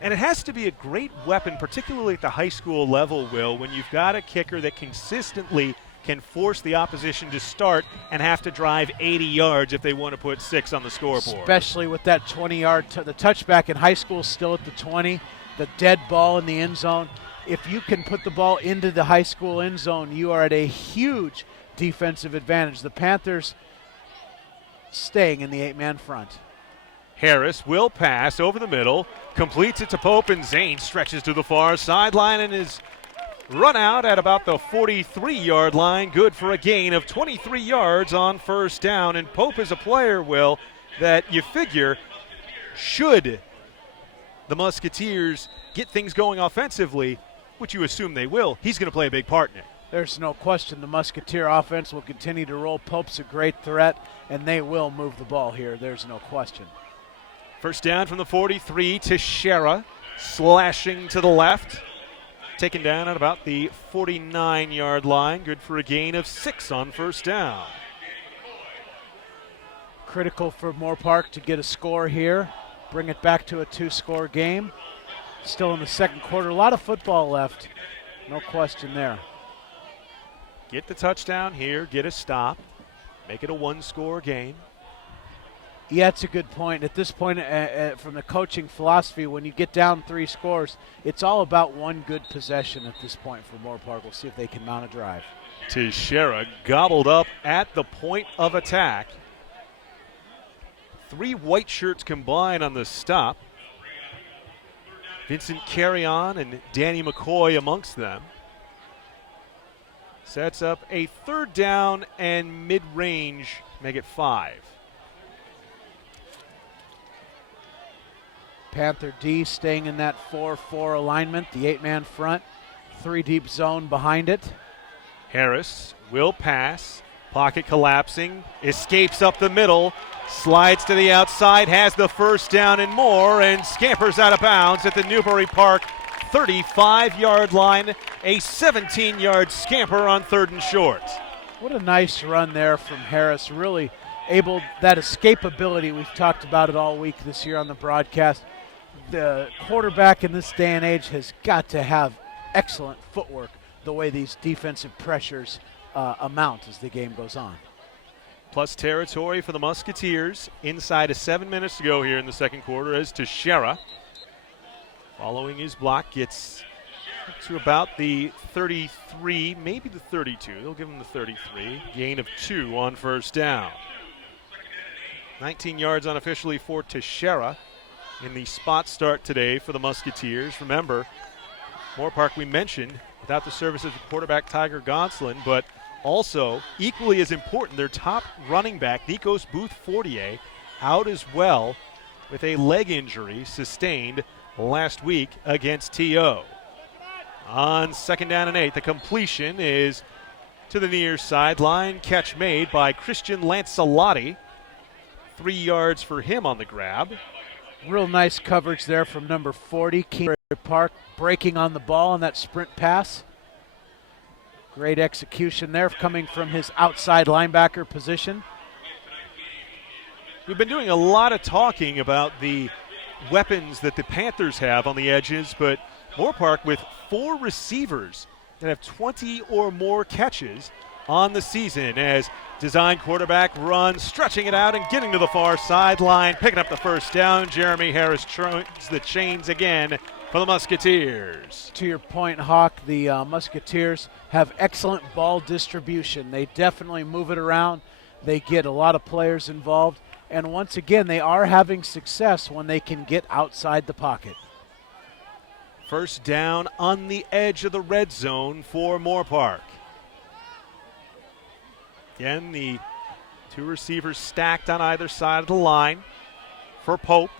And it has to be a great weapon, particularly at the high school level, Will, when you've got a kicker that consistently can force the opposition to start and have to drive 80 yards if they want to put 6 on the scoreboard. Especially with that 20-yard, the touchback in high school still at the 20, the dead ball in the end zone. If you can put the ball into the high school end zone, you are at a huge defensive advantage. The Panthers staying in the 8-man front. Harris will pass over the middle, completes it to Pope, and Zane stretches to the far sideline and is run out at about the 43-yard line, good for a gain of 23 yards on first down. And Pope is a player, Will, that you figure should the Musketeers get things going offensively, which you assume they will, he's going to play a big part in it. There's no question the Musketeer offense will continue to roll. Pope's a great threat, and they will move the ball here. There's no question. First down from the 43 to Shera, slashing to the left. Taken down at about the 49-yard line. Good for a gain of 6 on first down. Critical for Moorpark to get a score here. Bring it back to a 2-score game. Still in the second quarter. A lot of football left. No question there. Get the touchdown here. Get a stop. Make it a 1-score game. Yeah, it's a good point. At this point, from the coaching philosophy, when you get down 3 scores, it's all about one good possession at this point for Moorpark. We'll see if they can mount a drive. Teixeira gobbled up at the point of attack. 3 white shirts combined on the stop. Vincent Carrion and Danny McCoy amongst them. Sets up a 3rd down and mid-range, make it 5. Panther D staying in that 4-4 alignment, the 8-man front, 3 deep zone behind it. Harris will pass, pocket collapsing, escapes up the middle, slides to the outside, has the first down and more, and scampers out of bounds at the Newbury Park 35-yard line, a 17-yard scamper on 3rd and short. What a nice run there from Harris, really able, that escapability, we've talked about it all week this year on the broadcast. The quarterback in this day and age has got to have excellent footwork the way these defensive pressures amount as the game goes on. Plus territory for the Musketeers inside of 7 minutes to go here in the second quarter as Teixeira, following his block, gets to about the 33, maybe the 32. They'll give him the 33. Gain of 2 on first down. 19 yards unofficially for Teixeira in the spot start today for the Musketeers. Remember, Moorpark, we mentioned, without the services of quarterback Tiger Gonsolin, but also equally as important, their top running back, Nikos Booth-Fortier, out as well with a leg injury sustained last week against T.O. On 2nd down and 8, the completion is to the near sideline. Catch made by Christian Lancelotti. 3 yards for him on the grab. Real nice coverage there from number 40, Newbury Park, breaking on the ball on that sprint pass. Great execution there coming from his outside linebacker position. We've been doing a lot of talking about the weapons that the Panthers have on the edges, but Moorpark with 4 receivers that have 20 or more catches on the season as design quarterback run, stretching it out and getting to the far sideline, picking up the first down. Jeremy Harris turns the chains again for the Musketeers. To your point, Hawk, the Musketeers have excellent ball distribution. They definitely move it around. They get a lot of players involved, And once again, they are having success when they can get outside the pocket. First down on the edge of the red zone for Moorpark. Again, the two receivers stacked on either side of the line for Pope.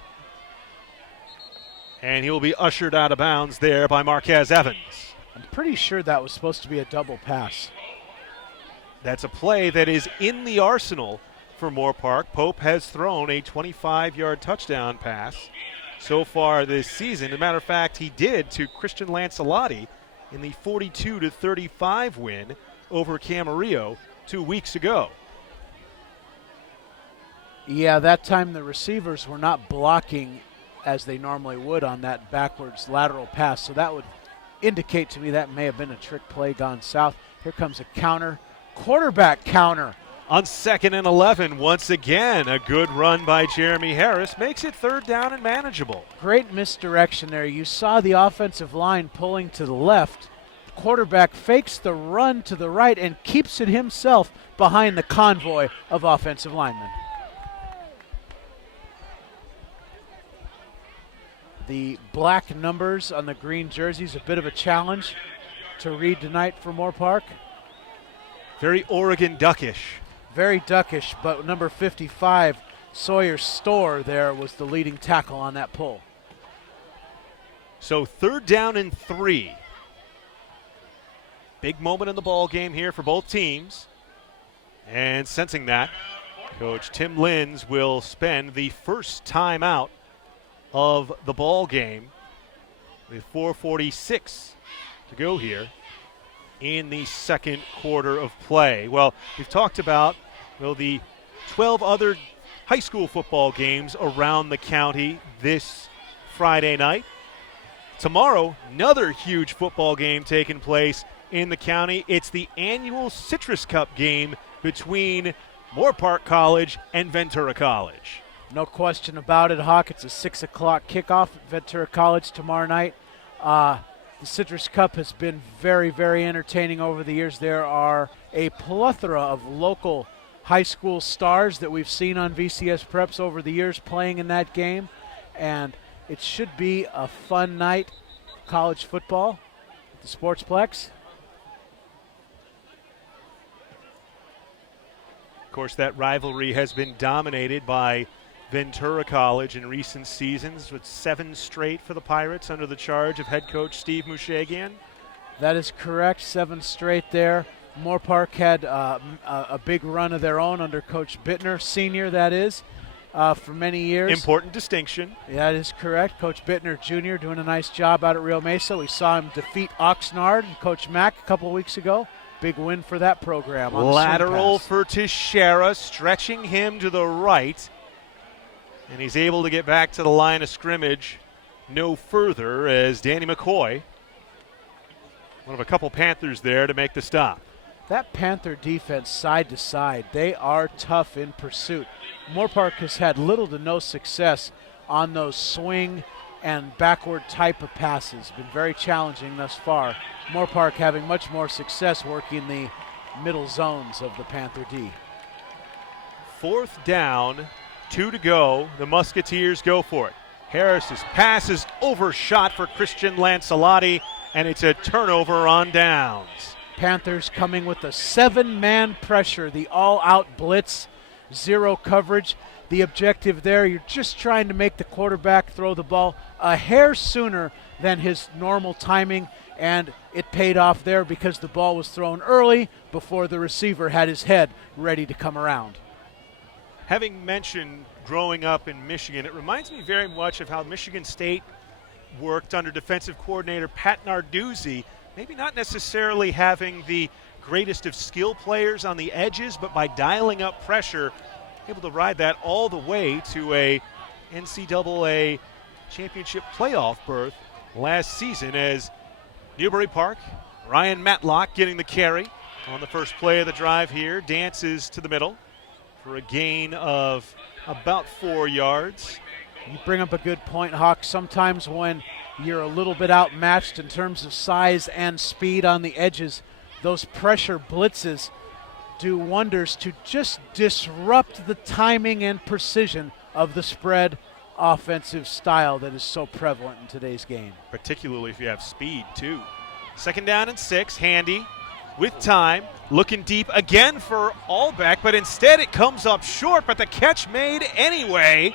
And he will be ushered out of bounds there by Marquez Evans. I'm pretty sure that was supposed to be a double pass. That's a play that is in the arsenal for Moorpark. Pope has thrown a 25-yard touchdown pass so far this season. As a matter of fact, he did to Christian Lancelotti in the 42-35 win over Camarillo 2 weeks ago. Yeah, that time the receivers were not blocking as they normally would on that backwards lateral pass, so that would indicate to me that may have been a trick play gone south. Here comes a counter, quarterback counter. On 2nd and 11, once again, a good run by Jeremy Harris makes it 3rd down and manageable. Great misdirection there. You saw the offensive line pulling to the left. Quarterback fakes the run to the right and keeps it himself behind the convoy of offensive linemen. The black numbers on the green jerseys, a bit of a challenge to read tonight for Moorpark. Very Oregon Duckish. Very duckish, but number 55, Sawyer Storr, there was the leading tackle on that pull. So 3rd down and 3. Big moment in the ball game here for both teams. And sensing that, Coach Tim Lins will spend the first timeout of the ball game with 4:46 to go here in the second quarter of play. Well, we've talked about the 12 other high school football games around the county this Friday night. Tomorrow, another huge football game taking place in the county. It's the annual Citrus Cup game between Moorpark College and Ventura College. No question about it, Hawk. It's a 6 o'clock kickoff at Ventura College tomorrow night. The Citrus Cup has been very, very entertaining over the years. There are a plethora of local high school stars that we've seen on VCS Preps over the years playing in that game, and it should be a fun night. College football at the Sportsplex. Of course, that rivalry has been dominated by Ventura College in recent seasons, with 7 straight for the Pirates under the charge of head coach Steve Mushagian. That is correct, 7 straight there. Moorpark had a big run of their own under Coach Bittner, senior that is, for many years. Important distinction. Yeah, that is correct. Coach Bittner Jr. doing a nice job out at Rio Mesa. We saw him defeat Oxnard and Coach Mack a couple of weeks ago. Big win for that program. On lateral for Teixeira, stretching him to the right. And he's able to get back to the line of scrimmage no further as Danny McCoy, one of a couple Panthers there to make the stop. That Panther defense side to side, they are tough in pursuit. Moorpark has had little to no success on those swing and backward type of passes. Been very challenging thus far. Moorpark having much more success working the middle zones of the Panther D. 4th down, 2 to go. The Musketeers go for it. Harris's pass is overshot for Christian Lancelotti, and it's a turnover on downs. Panthers coming with a 7-man pressure, the all-out blitz, 0 coverage. The objective there, you're just trying to make the quarterback throw the ball a hair sooner than his normal timing, and it paid off there because the ball was thrown early before the receiver had his head ready to come around. Having mentioned growing up in Michigan, it reminds me very much of how Michigan State worked under defensive coordinator Pat Narduzzi, maybe not necessarily having the greatest of skill players on the edges, but by dialing up pressure, able to ride that all the way to a NCAA championship playoff berth last season as Newbury Park, Ryan Matlock getting the carry on the first play of the drive here, dances to the middle for a gain of about 4 yards. You bring up a good point, Hawk. Sometimes when you're a little bit outmatched in terms of size and speed on the edges, those pressure blitzes do wonders to just disrupt the timing and precision of the spread offensive style that is so prevalent in today's game. Particularly if you have speed, too. 2nd down and 6, Handy with time, looking deep again for Allback, but instead it comes up short, but the catch made anyway.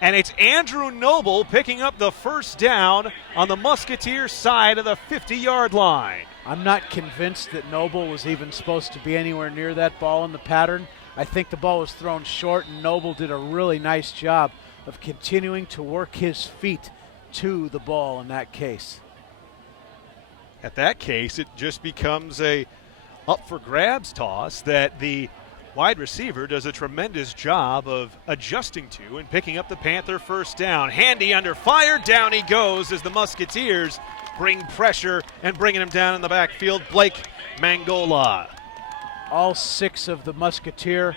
And it's Andrew Noble picking up the first down on the Musketeer side of the 50-yard line. I'm not convinced that Noble was even supposed to be anywhere near that ball in the pattern. I think the ball was thrown short, and Noble did a really nice job of continuing to work his feet to the ball in that case. At that case, it just becomes a up-for-grabs toss that the wide receiver does a tremendous job of adjusting to and picking up the Panther first down. Handy under fire. Down he goes as the Musketeers bring pressure and bringing him down in the backfield. Blake Mangola. All 6 of the Musketeer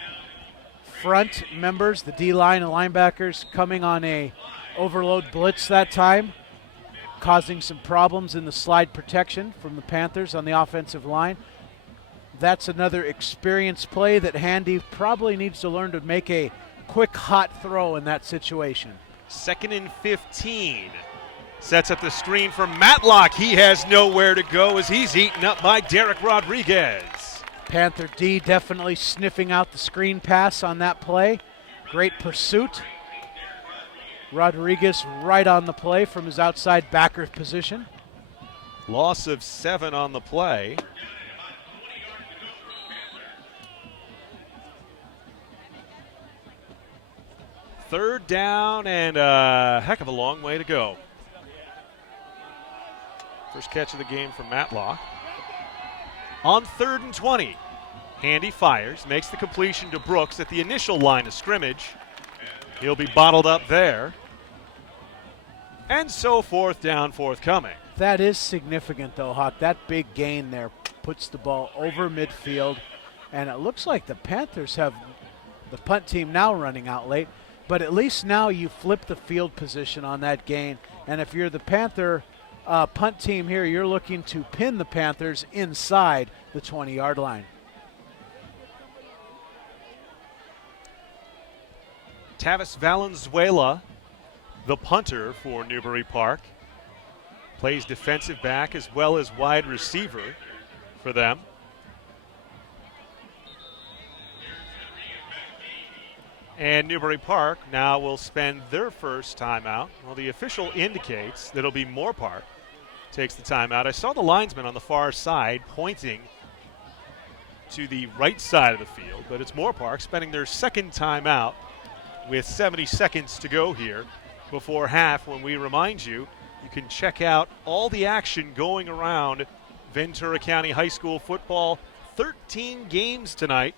front members, the D-line and linebackers, coming on a overload blitz that time, causing some problems in the slide protection from the Panthers on the offensive line. That's another experience play that Handy probably needs to learn to make a quick, hot throw in that situation. 2nd and 15. Sets up the screen for Matlock. He has nowhere to go as he's eaten up by Derek Rodriguez. Panther D definitely sniffing out the screen pass on that play. Great pursuit. Rodriguez right on the play from his outside backer position. Loss of 7 on the play. Third down and a heck of a long way to go. First catch of the game for Matlock. On 3rd and 20, Handy fires, makes the completion to Brooks at the initial line of scrimmage. He'll be bottled up there. And so 4th down forthcoming. That is significant, though, Hawk. That big gain there puts the ball over midfield. And it looks like the Panthers have the punt team now running out late. But at least now you flip the field position on that gain. And if you're the Panther punt team here, you're looking to pin the Panthers inside the 20-yard line. Tavis Valenzuela, the punter for Newbury Park, plays defensive back as well as wide receiver for them. And Newbury Park now will spend their first timeout. Well, the official indicates that it'll be Moorpark takes the timeout. I saw the linesman on the far side pointing to the right side of the field, but it's Moorpark spending their second timeout with 70 seconds to go here before half, when we remind you, you can check out all the action going around Ventura County High School football. 13 games tonight.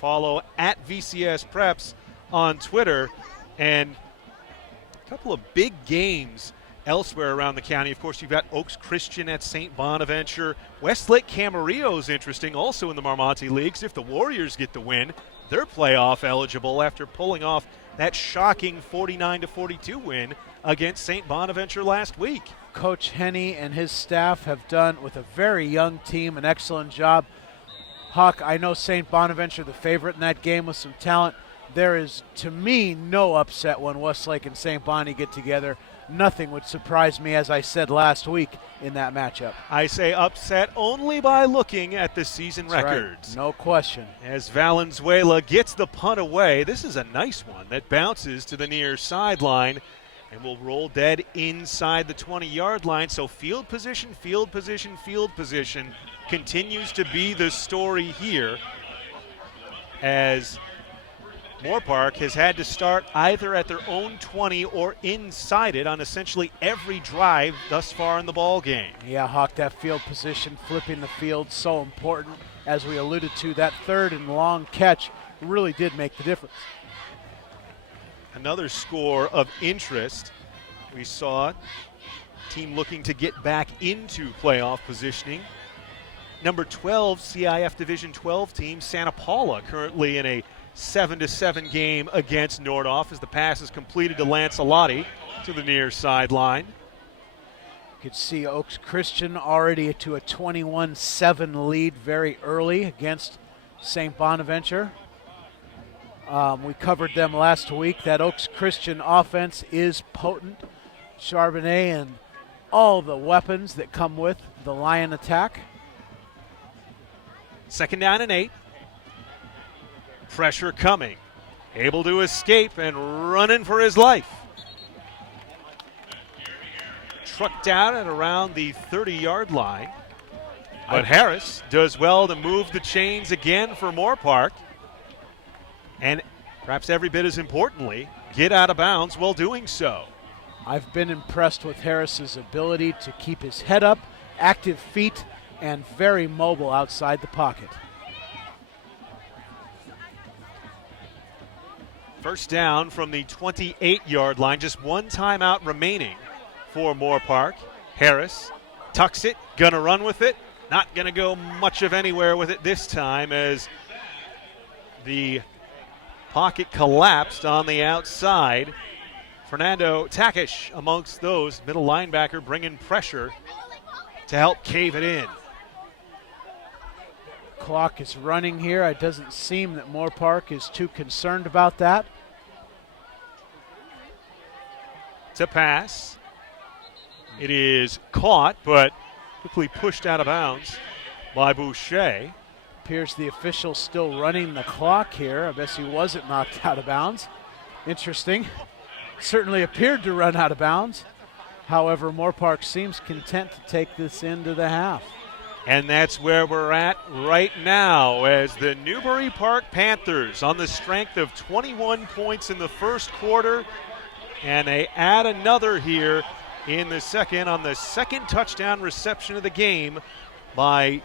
Follow at VCS Preps on Twitter, and a couple of big games elsewhere around the county. Of course, you've got Oaks Christian at St. Bonaventure. Westlake Camarillo is interesting, also in the Marmonte Leagues. If the Warriors get the win, they're playoff eligible after pulling off that shocking 49-42 win against St. Bonaventure last week. Coach Henney and his staff have done, with a very young team, an excellent job. Huck, I know St. Bonaventure the favorite in that game with some talent. There is, to me, no upset when Westlake and St. Bonnie get together. Nothing would surprise me, as I said last week, in that matchup. I say upset only by looking at the season That's records. Right. No question. As Valenzuela gets the punt away, this is a nice one that bounces to the near sideline and will roll dead inside the 20-yard line. So field position, field position, field position continues to be the story here, as Moorpark has had to start either at their own 20 or inside it on essentially every drive thus far in the ball game. Yeah, Hawk, that field position, flipping the field, so important. As we alluded to, that third and long catch really did make the difference. Another score of interest. We saw team looking to get back into playoff positioning. Number 12 CIF Division 12 team, Santa Paula, currently in a 7-7 game against Nordhoff as the pass is completed to Lancelotti to the near sideline. You could see Oaks Christian already to a 21-7 lead very early against St. Bonaventure. We covered them last week. That Oaks Christian offense is potent. Charbonnet and all the weapons that come with the Lion attack. 2nd down and 8. Pressure coming. Able to escape and running for his life. Trucked out at around the 30-yard line. But Harris does well to move the chains again for Moorpark. And perhaps every bit as importantly, get out of bounds while doing so. I've been impressed with Harris's ability to keep his head up, active feet, and very mobile outside the pocket. 1st down from the 28-yard line. Just one timeout remaining for Moorpark. Harris tucks it, gonna run with it. Not gonna go much of anywhere with it this time as the pocket collapsed on the outside. Fernando Takish amongst those. Middle linebacker bringing pressure to help cave it in. Clock is running here. It doesn't seem that Moorpark is too concerned about that. To pass. It is caught, but quickly pushed out of bounds by Boucher. Appears the official still running the clock here. I guess he wasn't knocked out of bounds. Interesting. Certainly appeared to run out of bounds. However, Moorpark seems content to take this into the half. And that's where we're at right now as the Newbury Park Panthers, on the strength of 21 points in the first quarter, and they add another here in the second on the second touchdown reception of the game by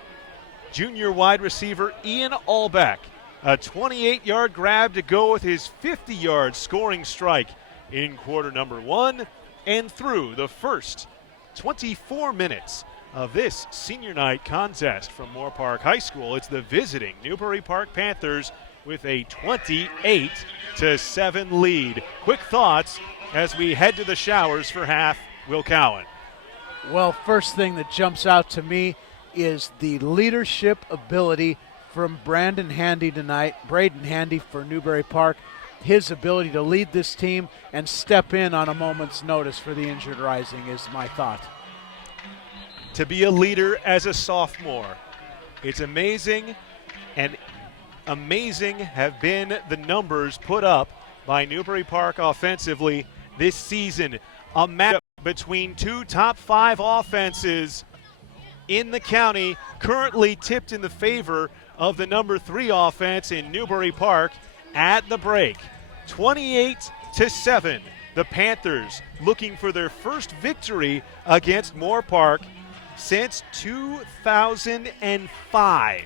junior wide receiver Ian Allbeck. A 28-yard grab to go with his 50-yard scoring strike in quarter number 1, and through the first 24 minutes of this senior night contest from Moorpark High School. It's the visiting Newbury Park Panthers with a 28-7 lead. Quick thoughts as we head to the showers for half. Will Cowan. Well, first thing that jumps out to me is the leadership ability from Braden Handy for Newbury Park. His ability to lead this team and step in on a moment's notice for the injured rising is my thought. To be a leader as a sophomore, it's amazing, and amazing have been the numbers put up by Newbury Park offensively this season. A matchup between two top 5 offenses in the county, currently tipped in the favor of the number 3 offense in Newbury Park at the break. 28-7. The Panthers looking for their first victory against Moorpark since 2005.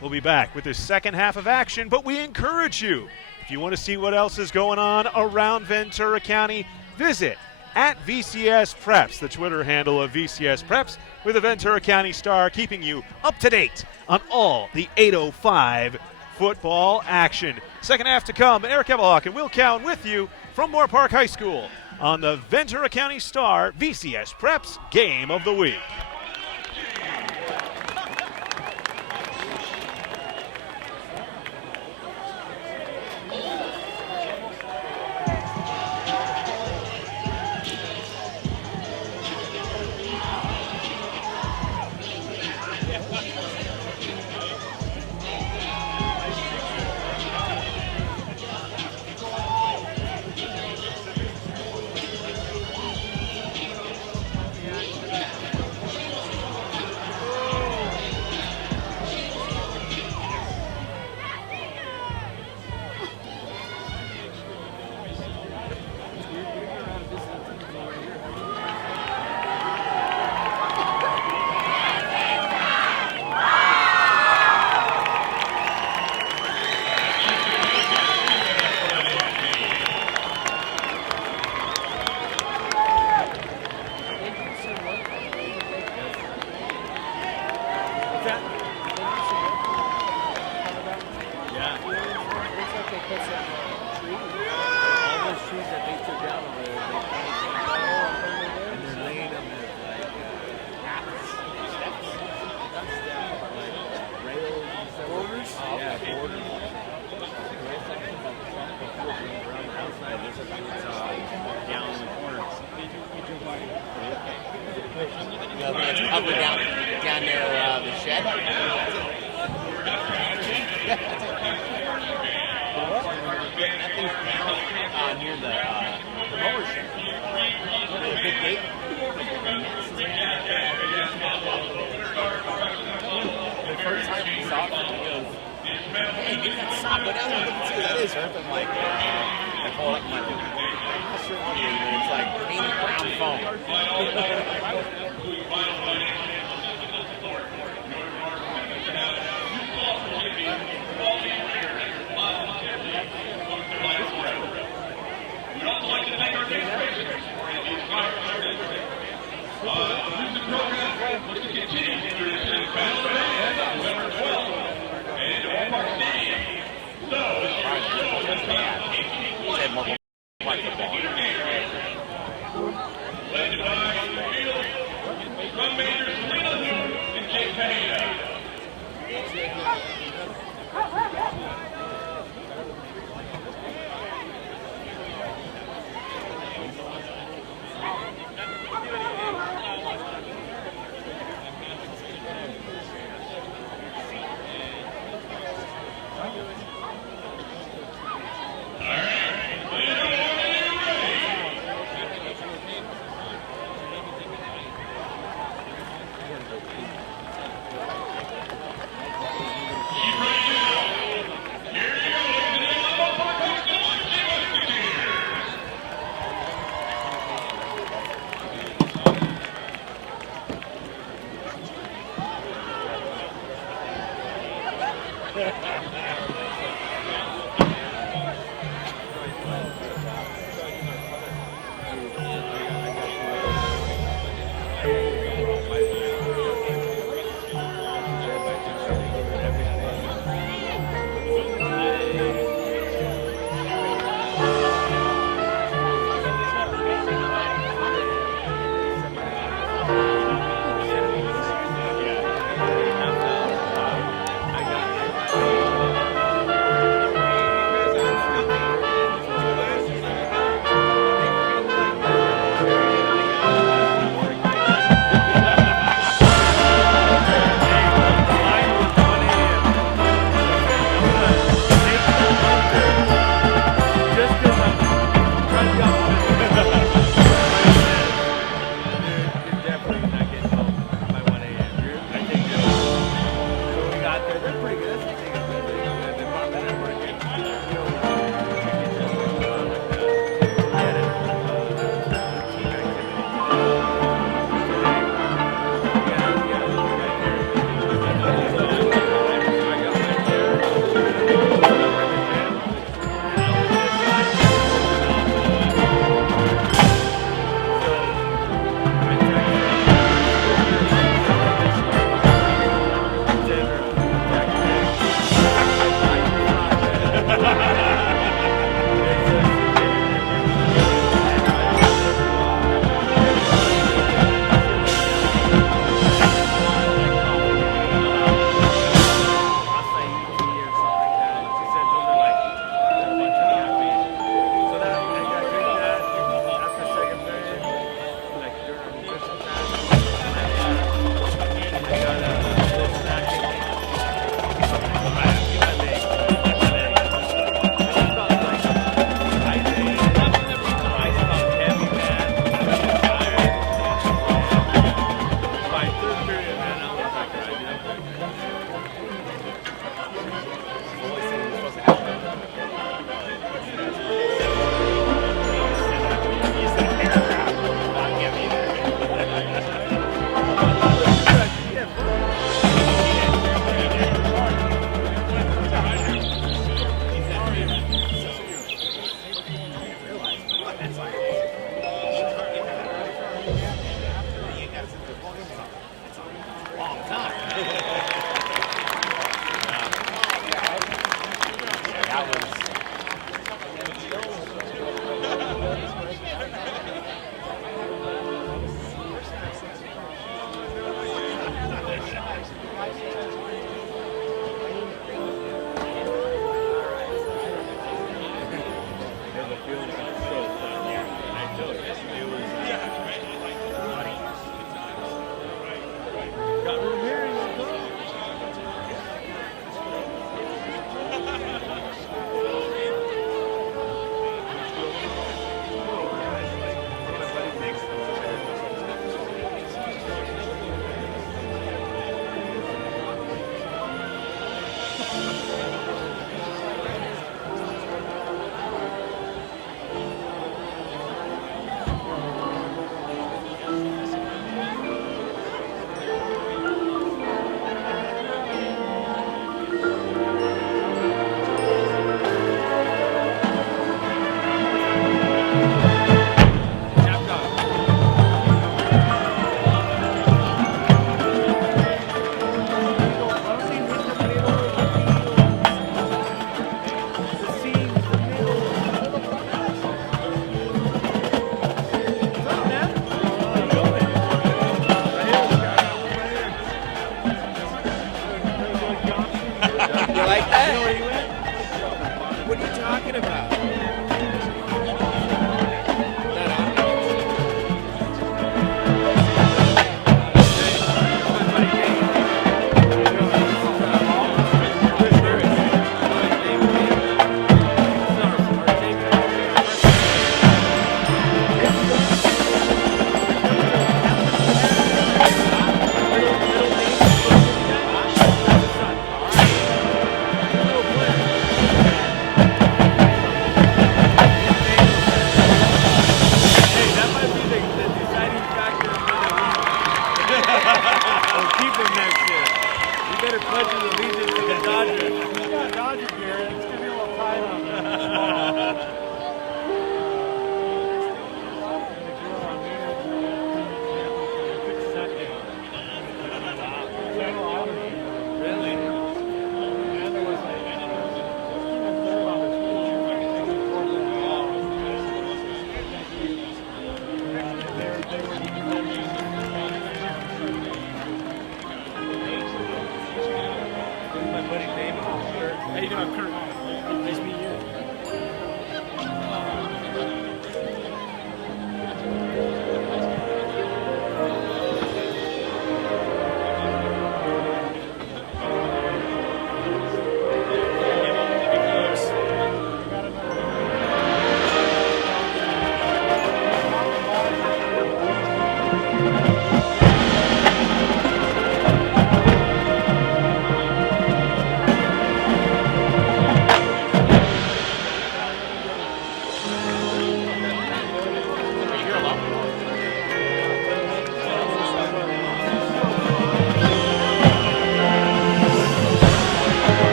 We'll be back with the second half of action, but we encourage you, if you want to see what else is going on around Ventura County, visit at VCS Preps, the Twitter handle of VCS Preps, with the Ventura County Star, keeping you up to date on all the 805 football action. Second half to come. Eric Evelhawk and Will Cowan with you from Moorpark High School on the Ventura County Star VCS Preps Game of the Week. down in the corner. It's covered down near the shed. That thing's down near the mower shed. The big gate. The first time we saw it, he goes, "Hey, get that sock. Go down there and look and see what that is, Herb." I'm like, I pull it up and I'm like, I'm not sure what it is, but it's like painted brown foam.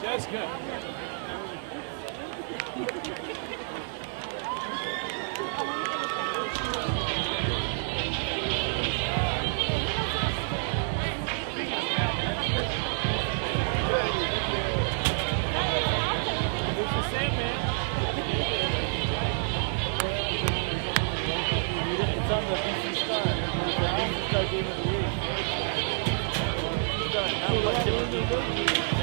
Jessica. It's on the BC Star. The BC Star game of the week. Not much different.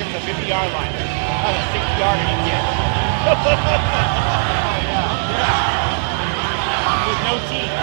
get to the 50-yard line. Oh, the 60-yarder you get. With no teeth.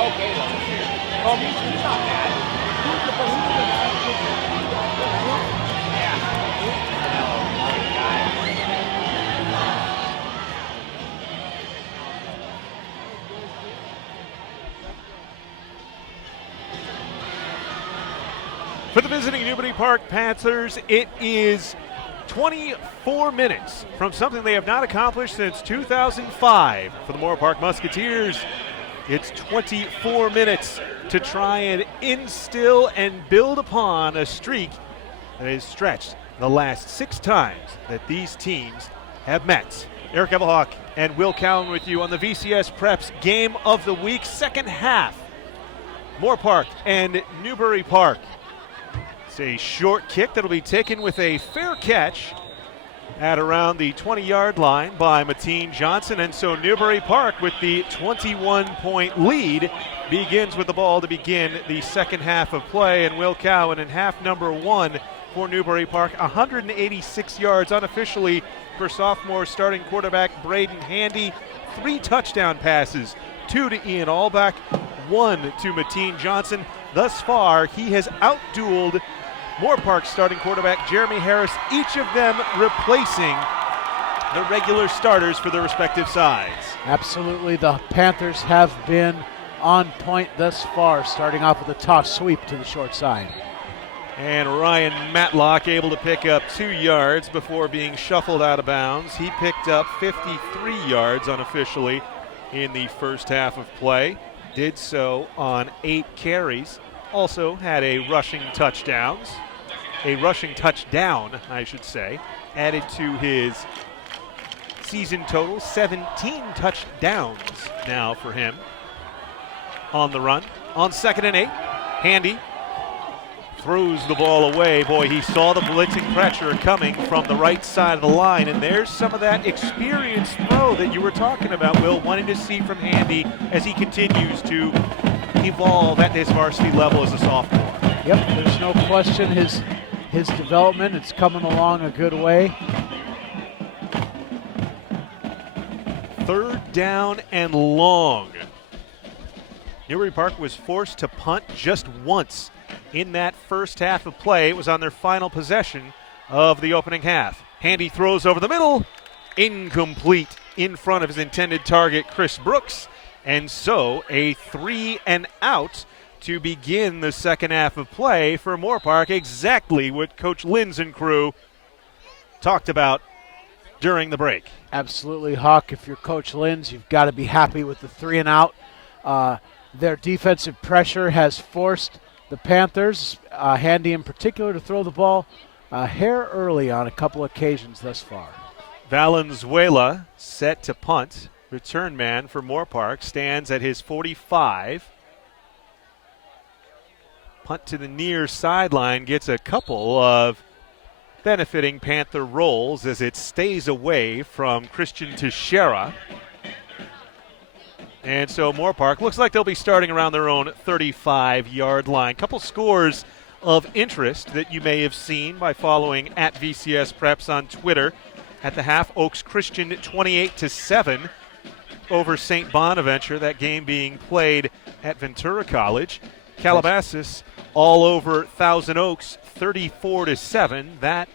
Okay, though. He's not bad. For the visiting Newbury Park Panthers, it is 24 minutes from something they have not accomplished since 2005. For the Moorpark Musketeers, it's 24 minutes to try and instill and build upon a streak that is stretched the last 6 times that these teams have met. Eric Evelhawk and Will Cowan with you on the VCS Preps Game of the Week, second half. Moorpark and Newbury Park. It's a short kick that'll be taken with a fair catch at around the 20-yard line by Mateen Johnson. And so Newbury Park, with the 21-point lead, begins with the ball to begin the second half of play. And Will Cowan in half number 1 for Newbury Park, 186 yards unofficially for sophomore starting quarterback Braden Handy. 3 touchdown passes, 2 to Ian Allback, 1 to Mateen Johnson. Thus far, he has outdueled Moorpark starting quarterback Jeremy Harris, each of them replacing the regular starters for their respective sides. Absolutely, the Panthers have been on point thus far, starting off with a toss sweep to the short side. And Ryan Matlock able to pick up 2 yards before being shuffled out of bounds. He picked up 53 yards unofficially in the first half of play. Did so on 8 carries. Also had a rushing touchdown, I should say, added to his season total. 17 touchdowns now for him on the run. On 2nd and 8, Handy throws the ball away. Boy, he saw the blitzing pressure coming from the right side of the line, and there's some of that experienced throw that you were talking about, Will, wanting to see from Handy as he continues to evolve at this varsity level as a sophomore. Yep, there's no question his development, it's coming along a good way. 3rd down and long. Newbury Park was forced to punt just once in that first half of play. It was on their final possession of the opening half. Handy throws over the middle, incomplete in front of his intended target, Chris Brooks. And so a 3 and out to begin the second half of play for Moorpark, exactly what Coach Linz and crew talked about during the break. Absolutely, Hawk. If you're Coach Linz, you've got to be happy with the 3 and out. Their defensive pressure has forced the Panthers, Handy in particular, to throw the ball a hair early on a couple occasions thus far. Valenzuela set to punt. Return man for Moorpark stands at his 45. Punt to the near sideline gets a couple of benefiting Panther rolls as it stays away from Christian Teixeira. And so Moorpark looks like they'll be starting around their own 35-yard line. Couple scores of interest that you may have seen by following at VCS Preps on Twitter. At the half, Oaks Christian 28-7 over St. Bonaventure, that game being played at Ventura College. Calabasas all over Thousand Oaks 34-7. That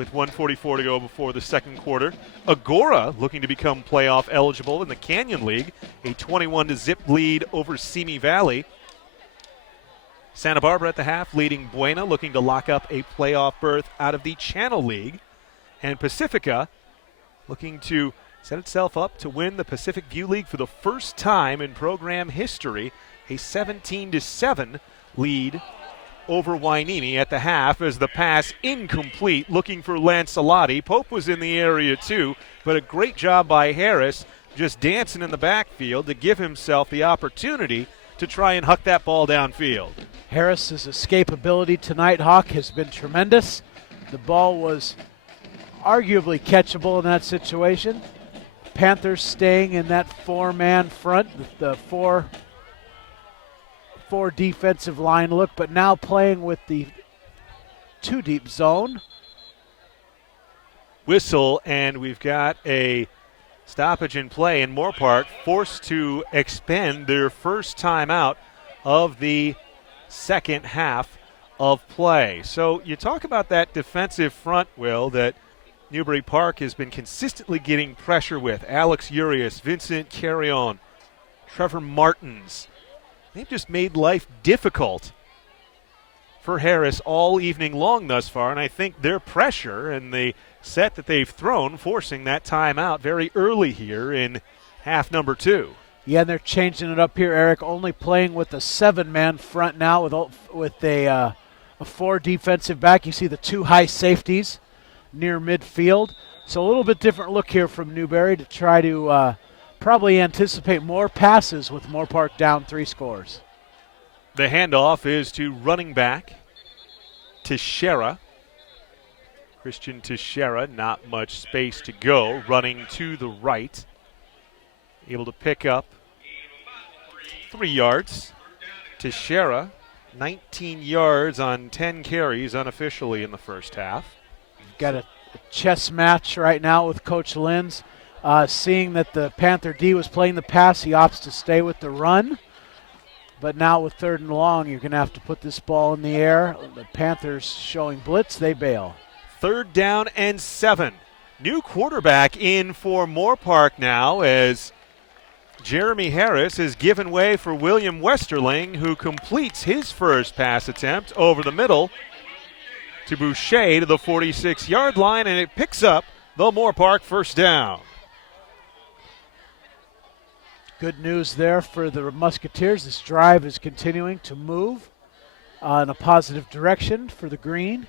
with 1:44 to go before the second quarter. Agora looking to become playoff eligible in the Canyon League, a 21-0 lead over Simi Valley. Santa Barbara at the half leading Buena, looking to lock up a playoff berth out of the Channel League. And Pacifica looking to set itself up to win the Pacific View League for the first time in program history, a 17-7 lead over Wainimi at the half as the pass incomplete, looking for Lancelotti. Pope was in the area too, but a great job by Harris just dancing in the backfield to give himself the opportunity to try and huck that ball downfield. Harris's escapability tonight, Hawk, has been tremendous. The ball was arguably catchable in that situation. Panthers staying in that four-man front, the four defensive line look, but now playing with the two deep zone. Whistle, and we've got a stoppage in play, and Moorpark forced to expend their first timeout of the second half of play. So you talk about that defensive front, Will, that Newbury Park has been consistently getting pressure with. Alex Urias, Vincent Carrion, Trevor Martins. They've just made life difficult for Harris all evening long thus far, and I think their pressure and the set that they've thrown forcing that timeout very early here in half number 2. Yeah, and they're changing it up here, Eric, only playing with a seven-man front now with a 4 defensive back. You see the 2 high safeties near midfield. So a little bit different look here from Newbury to try to probably anticipate more passes with Moorpark down 3 scores. The handoff is to running back Teixeira. Christian Teixeira, not much space to go, running to the right. Able to pick up 3 yards. Teixeira, 19 yards on 10 carries unofficially in the first half. Got a chess match right now with Coach Linz. Seeing that the Panther D was playing the pass, he opts to stay with the run. But now with 3rd and long, you're going to have to put this ball in the air. The Panthers showing blitz, they bail. 3rd down and 7. New quarterback in for Moorpark now as Jeremy Harris has given way for William Westerling, who completes his first pass attempt over the middle to Boucher to the 46-yard line, and it picks up the Moorpark first down. Good news there for the Musketeers. This drive is continuing to move in a positive direction for the green.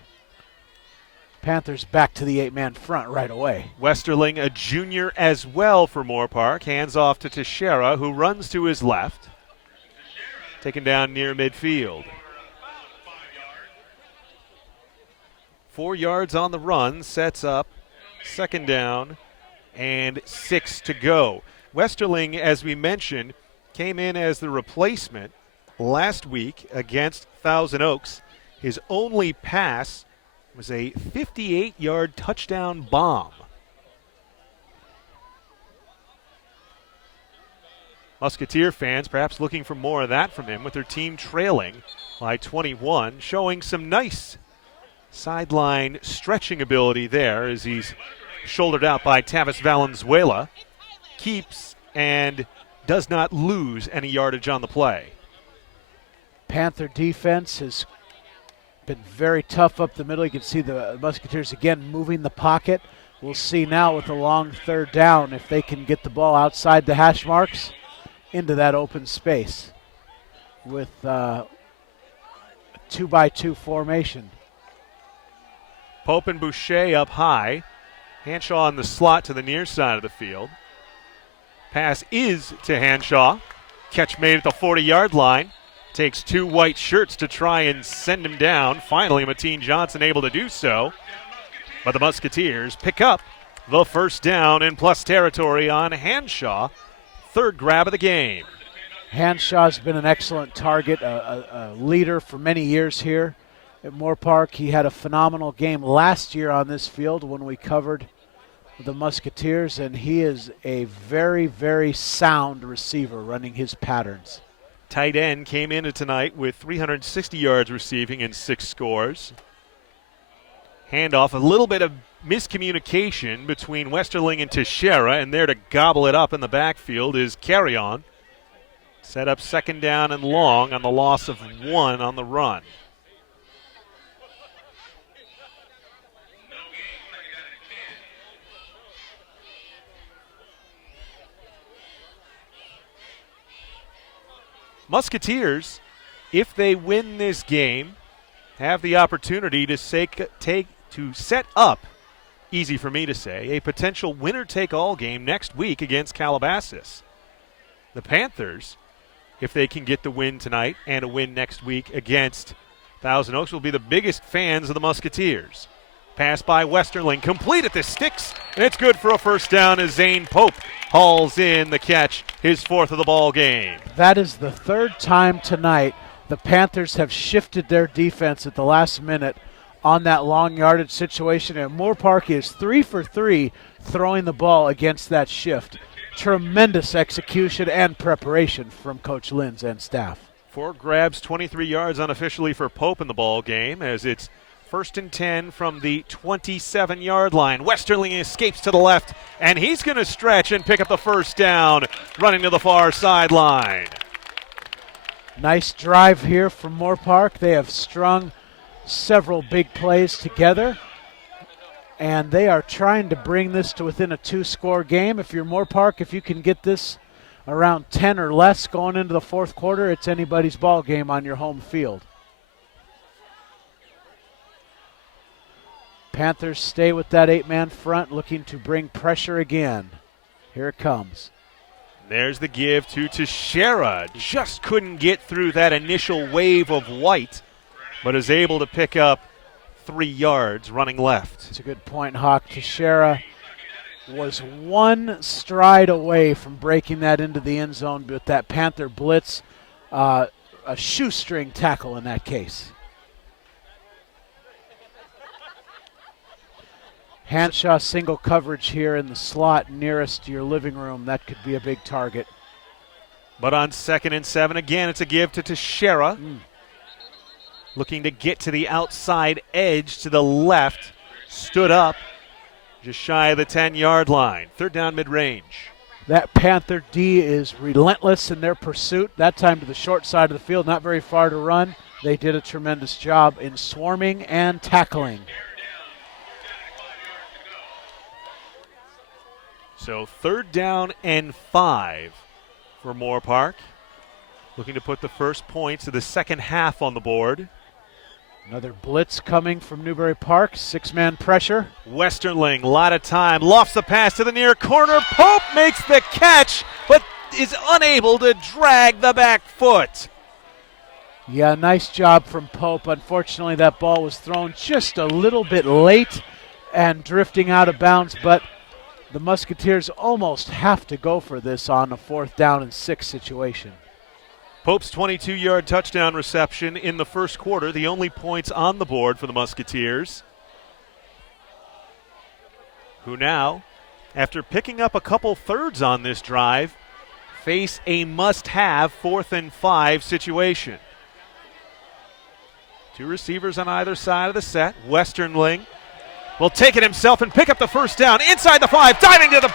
Panthers back to the 8-man front right away. Westerling, a junior as well for Moorpark, hands off to Teixeira, who runs to his left, taken down near midfield. 4 yards on the run, sets up 2nd down and 6 to go. Westerling, as we mentioned, came in as the replacement last week against Thousand Oaks. His only pass was a 58-yard touchdown bomb. Musketeer fans perhaps looking for more of that from him with their team trailing by 21, showing some nice sideline stretching ability there as he's shouldered out by Tavis Valenzuela. Keeps and does not lose any yardage on the play. Panther defense has been very tough up the middle. You can see the Musketeers again moving the pocket. We'll see now with the long 3rd down if they can get the ball outside the hash marks into that open space with 2-by-2 formation. Pope and Boucher up high. Hanshaw in the slot to the near side of the field. Pass is to Hanshaw. Catch made at the 40-yard line. Takes 2 white shirts to try and send him down. Finally, Mateen Johnson able to do so. But the Musketeers pick up the first down in plus territory on Hanshaw. 3rd grab of the game. Hanshaw's been an excellent target, a leader for many years here at Moorpark. He had a phenomenal game last year on this field when we covered the Musketeers, and he is a very, very sound receiver running his patterns. Tight end came into tonight with 360 yards receiving and 6 scores. Handoff, a little bit of miscommunication between Westerling and Teixeira, and there to gobble it up in the backfield is Carry On. Set up second down and long on the loss of 1 on the run. Musketeers, if they win this game, have the opportunity to set up, easy for me to say, a potential winner-take-all game next week against Calabasas. The Panthers, if they can get the win tonight and a win next week against Thousand Oaks, will be the biggest fans of the Musketeers. Pass by Westerling, complete at the sticks, and it's good for a first down as Zane Pope hauls in the catch, his 4th of the ball game. That is the 3rd time tonight the Panthers have shifted their defense at the last minute on that long yardage situation, and Moorpark is 3 for 3 throwing the ball against that shift. Tremendous execution and preparation from Coach Linz and staff. 4 grabs, 23 yards unofficially for Pope in the ball game as it's 1st and 10 from the 27-yard line. Westerling escapes to the left, and he's going to stretch and pick up the first down, running to the far sideline. Nice drive here from Moorpark. They have strung several big plays together, and they are trying to bring this to within a 2-score game. If you're Moorpark, if you can get this around 10 or less going into the 4th quarter, it's anybody's ball game on your home field. Panthers stay with that 8-man front, looking to bring pressure again. Here it comes. There's the give to Teixeira. Just couldn't get through that initial wave of white, but is able to pick up 3 yards running left. It's a good point, Hawk. Teixeira was 1 stride away from breaking that into the end zone, but that Panther blitz, a shoestring tackle in that case. Hanshaw single coverage here in the slot nearest to your living room. That could be a big target. But on 2nd and 7, again, it's a give to Teixeira. Looking to get to the outside edge to the left. Stood up just shy of the 10-yard line. 3rd down mid-range. That Panther D is relentless in their pursuit. That time to the short side of the field, not very far to run. They did a tremendous job in swarming and tackling. So 3rd down and 5 for Moorpark. Looking to put the first points of the second half on the board. Another blitz coming from Newbury Park. 6-man pressure. Westerling, a lot of time, lofts the pass to the near corner. Pope makes the catch, but is unable to drag the back foot. Yeah, nice job from Pope. Unfortunately, that ball was thrown just a little bit late and drifting out of bounds, but the Musketeers almost have to go for this on a 4th down and 6 situation. Pope's 22-yard touchdown reception in the first quarter, the only points on the board for the Musketeers, who now, after picking up a couple thirds on this drive, face a must-have 4th and 5 situation. 2 receivers on either side of the set. Westerling will take it himself and pick up the first down inside the 5, diving to the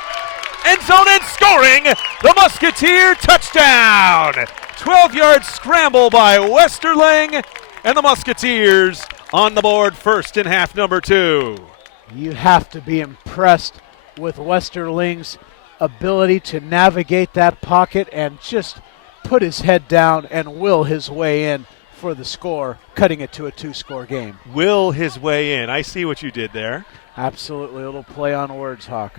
end zone and scoring the Musketeer touchdown. 12-yard scramble by Westerling, and the Musketeers on the board first in half number 2. You have to be impressed with Westerling's ability to navigate that pocket and just put his head down and will his way in for the score, cutting it to a 2-score game. Will his way in. I see what you did there. Absolutely. A little play on words, Hawk.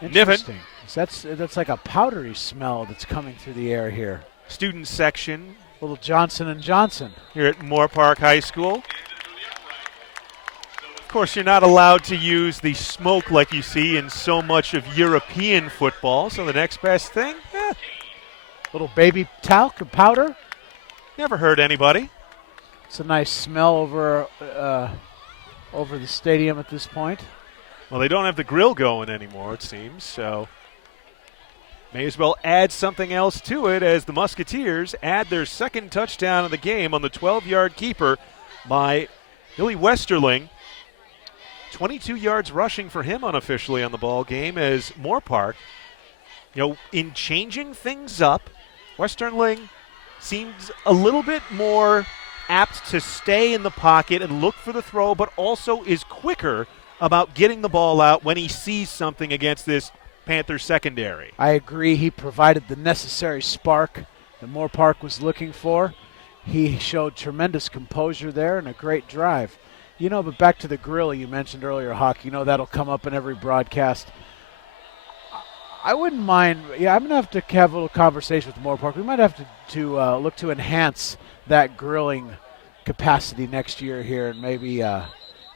Niven. Interesting. That's like a powdery smell that's coming through the air here. Student section. Little Johnson & Johnson. Here at Moorpark High School. Of course, you're not allowed to use the smoke like you see in so much of European football, so the next best thing, Little baby talc or powder. never hurt anybody. It's a nice smell over the stadium at this point. Well, they don't have the grill going anymore, it seems, so may as well add something else to it as the Musketeers add their second touchdown of the game on the 12-yard keeper by Billy Westerling, 22 yards rushing for him unofficially on the ball game as Moorpark, in changing things up, Westerling seems a little bit more apt to stay in the pocket and look for the throw, but also is quicker about getting the ball out when he sees something against this Panthers secondary. I agree. He provided the necessary spark that Moorpark was looking for. He showed tremendous composure there and a great drive. But back to the grill you mentioned earlier, Hawk, that'll come up in every broadcast. I wouldn't mind. I'm going to have a little conversation with Moorpark. We might have to look to enhance that grilling capacity next year here and maybe get a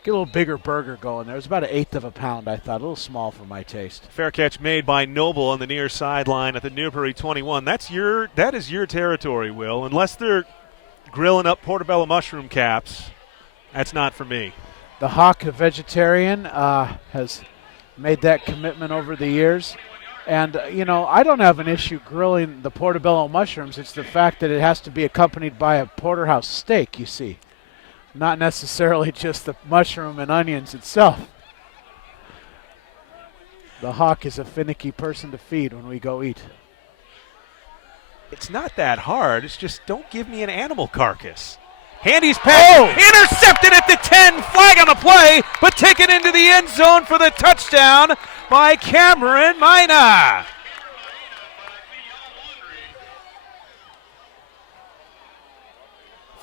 little bigger burger going there. It was about 1/8 of a pound, I thought. A little small for my taste. Fair catch made by Noble on the near sideline at the Newbury 21. That is your territory, Will. Unless they're grilling up portobello mushroom caps, that's not for me. The Hawk, a vegetarian, has made that commitment over the years. And, I don't have an issue grilling the portobello mushrooms. It's the fact that it has to be accompanied by a porterhouse steak, you see. Not necessarily just the mushroom and onions itself. The Hawk is a finicky person to feed when we go eat. It's not that hard. It's just don't give me an animal carcass. Handy's pass, intercepted at the 10, flag on the play, but taken into the end zone for the touchdown by Cameron Mina.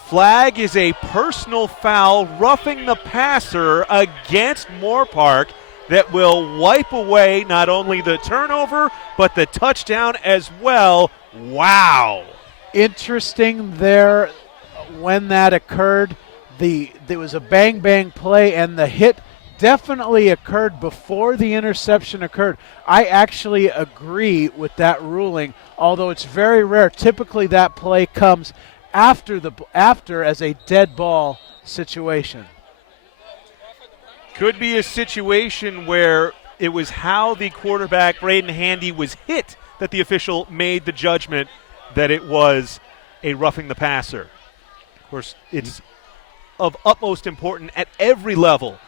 Flag is a personal foul, roughing the passer against Moorpark that will wipe away not only the turnover, but the touchdown as well. Wow. Interesting there when that occurred. There was a bang-bang play, and the hit definitely occurred before the interception occurred. I actually agree with that ruling, although it's very rare. Typically that play comes after as a dead ball situation. Could be a situation where it was how the quarterback, Braden Handy, was hit that the official made the judgment that it was a roughing the passer. Of course, it's of utmost importance at every level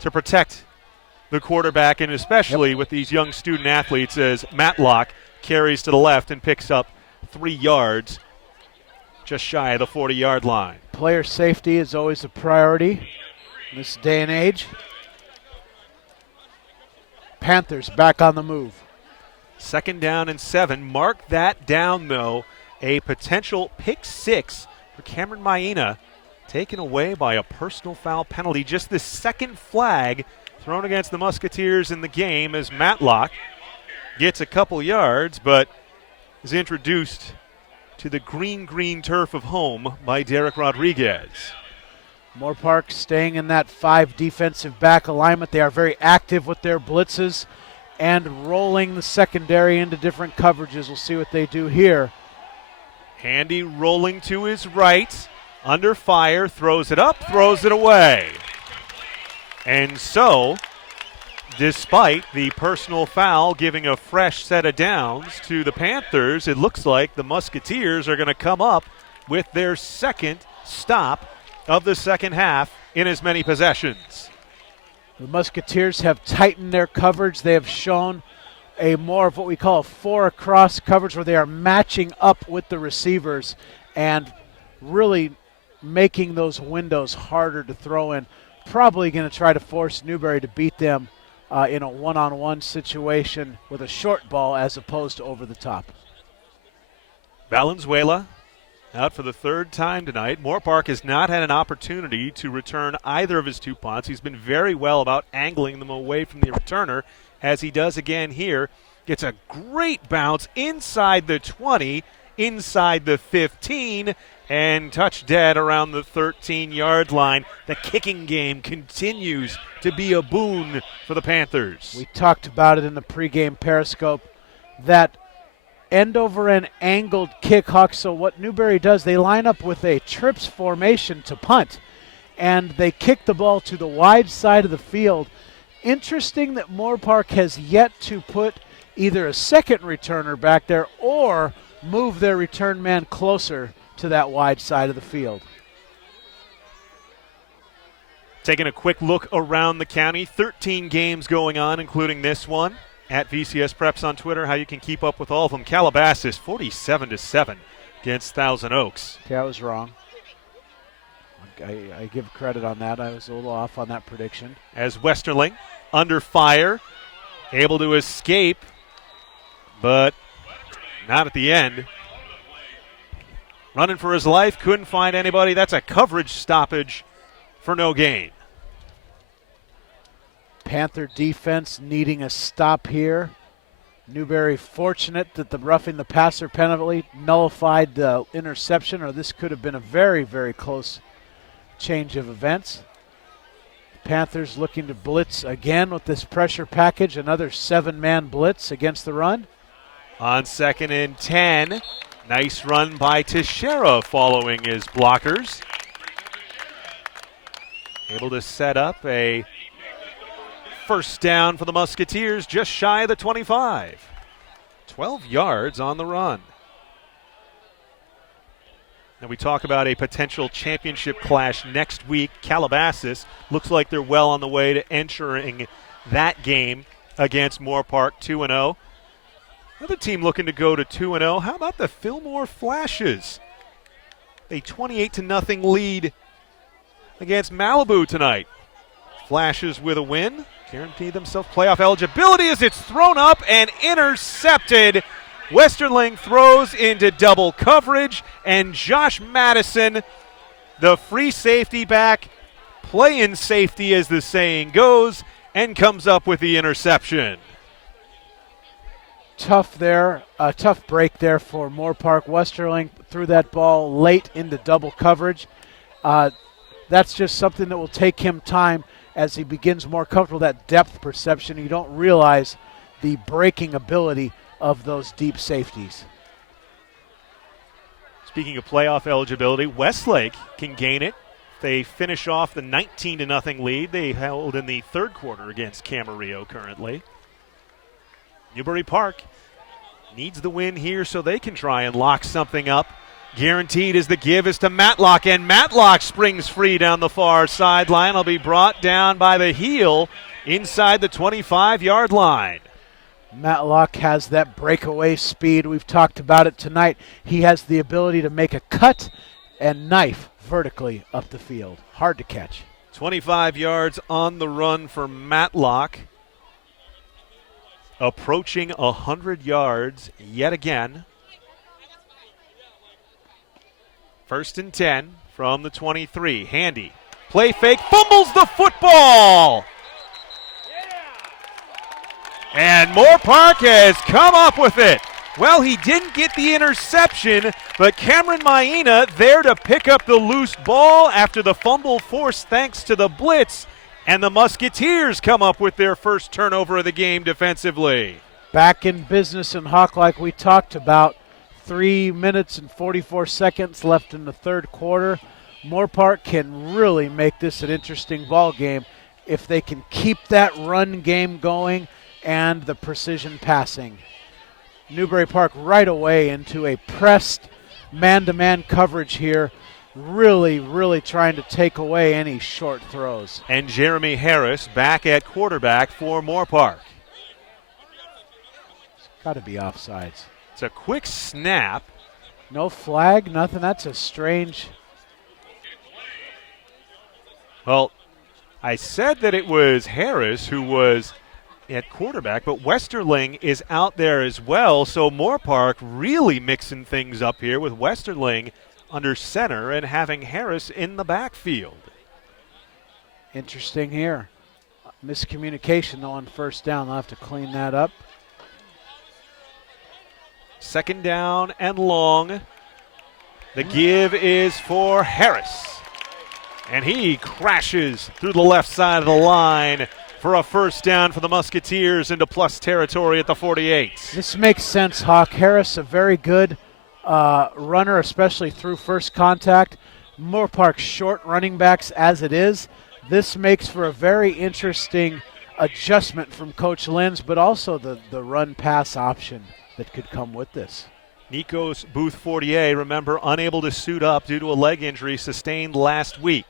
to protect the quarterback, and especially with these young student athletes, as Matlock carries to the left and picks up 3 yards, just shy of the 40-yard line. Player safety is always a priority in this day and age. Panthers back on the move. 2nd down and 7. Mark that down, though. A potential pick 6 for Cameron Maina, taken away by a personal foul penalty. Just the second flag thrown against the Musketeers in the game as Matlock gets a couple yards, but is introduced to the green turf of home by Derek Rodriguez. Moorpark staying in that 5 defensive back alignment. They are very active with their blitzes and rolling the secondary into different coverages. We'll see what they do here. Handy rolling to his right, under fire, throws it up, throws it away. And so, despite the personal foul giving a fresh set of downs to the Panthers, it looks like the Musketeers are going to come up with their second stop of the second half in as many possessions. The Musketeers have tightened their coverage. They have shown a more of what we call a 4 across coverage, where they are matching up with the receivers and really making those windows harder to throw in. Probably going to try to force Newbury to beat them in a one-on-one situation with a short ball as opposed to over the top. Valenzuela out for the 3rd time tonight. Moorpark has not had an opportunity to return either of his 2 punts. He's been very well about angling them away from the returner, as he does again here. Gets a great bounce inside the 20, inside the 15, and touched dead around the 13-yard line. The kicking game continues to be a boon for the Panthers. We talked about it in the pregame Periscope, that end-over-end angled kick, Hawk. So what Newbury does, they line up with a trips formation to punt, and they kick the ball to the wide side of the field. Interesting that Moorpark has yet to put either a second returner back there or move their return man closer to that wide side of the field. Taking a quick look around the county, 13 games going on, including this one. At VCS Preps on Twitter, how you can keep up with all of them. Calabasas 47-7 against Thousand Oaks. Okay, I was wrong. I give credit on that. I was a little off on that prediction. As Westerling under fire, able to escape, but not at the end. Running for his life, couldn't find anybody. That's a coverage stoppage for no gain. Panther defense needing a stop here. Newbury fortunate that the roughing the passer penalty nullified the interception, or this could have been a very, very close change of events. Panthers looking to blitz again with this pressure package, another 7-man blitz against the run. On 2nd and 10, nice run by Teixeira following his blockers. Able to set up a first down for the Musketeers, just shy of the 25. 12 yards on the run. And we talk about a potential championship clash next week. Calabasas looks like they're well on the way to entering that game against Moorpark 2-0. Another team looking to go to 2-0. How about the Fillmore Flashes? A 28-0 lead against Malibu tonight. Flashes with a win. Guarantee themselves playoff eligibility as it's thrown up and intercepted. Westerling throws into double coverage, and Josh Madison, the free safety back, playing safety as the saying goes, and comes up with the interception. Tough there, a tough break there for Moorpark. Westerling threw that ball late into double coverage. That's just something that will take him time as he begins more comfortable, that depth perception. You don't realize the breaking ability of those deep safeties. Speaking of playoff eligibility, Westlake can gain it. They finish off the 19-0 lead they held in the third quarter against Camarillo currently. Newbury Park needs the win here so they can try and lock something up. Guaranteed as the give is to Matlock, and Matlock springs free down the far sideline. Will be brought down by the heel inside the 25-yard line. Matlock has that breakaway speed. We've talked about it tonight. He has the ability to make a cut and knife vertically up the field. Hard to catch. 25 yards on the run for Matlock. Approaching 100 yards yet again. 1st and 10 from the 23. Handy. Play fake. Fumbles the football. And Moorpark has come up with it. Well, he didn't get the interception, but Cameron Maina there to pick up the loose ball after the fumble forced thanks to the blitz. And the Musketeers come up with their first turnover of the game defensively. Back in business in Hawk like we talked about. 3 minutes and 44 seconds left in the third quarter. Moorpark can really make this an interesting ball game if they can keep that run game going and the precision passing. Newbury Park right away into a pressed man-to-man coverage here, really, really trying to take away any short throws. And Jeremy Harris back at quarterback for Moorpark. It's got to be offsides. It's a quick snap. No flag, nothing. That's a strange. Well, I said that it was Harris who was at quarterback, but Westerling is out there as well. So Moorpark really mixing things up here with Westerling under center and having Harris in the backfield. Interesting here. Miscommunication though on first down. They'll have to clean that up. 2nd down and long. The give is for Harris. And he crashes through the left side of the line for a first down for the Musketeers into plus territory at the 48. This makes sense, Hawk. Harris, a very good runner, especially through first contact. Moorpark short running backs as it is. This makes for a very interesting adjustment from Coach Lenz, but also the run-pass option that could come with this. Nikos Booth-Fortier, remember, unable to suit up due to a leg injury sustained last week.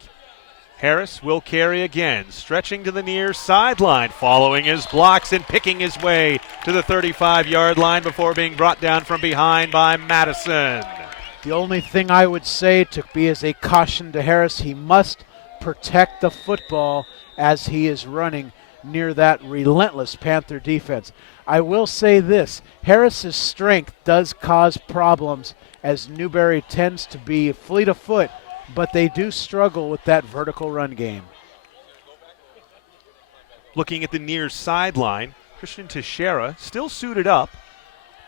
Harris will carry again, stretching to the near sideline, following his blocks and picking his way to the 35-yard line before being brought down from behind by Madison. The only thing I would say to be as a caution to Harris, he must protect the football as he is running near that relentless Panther defense. I will say this, Harris's strength does cause problems as Newbury tends to be fleet of foot, but they do struggle with that vertical run game. Looking at the near sideline, Christian Teixeira still suited up,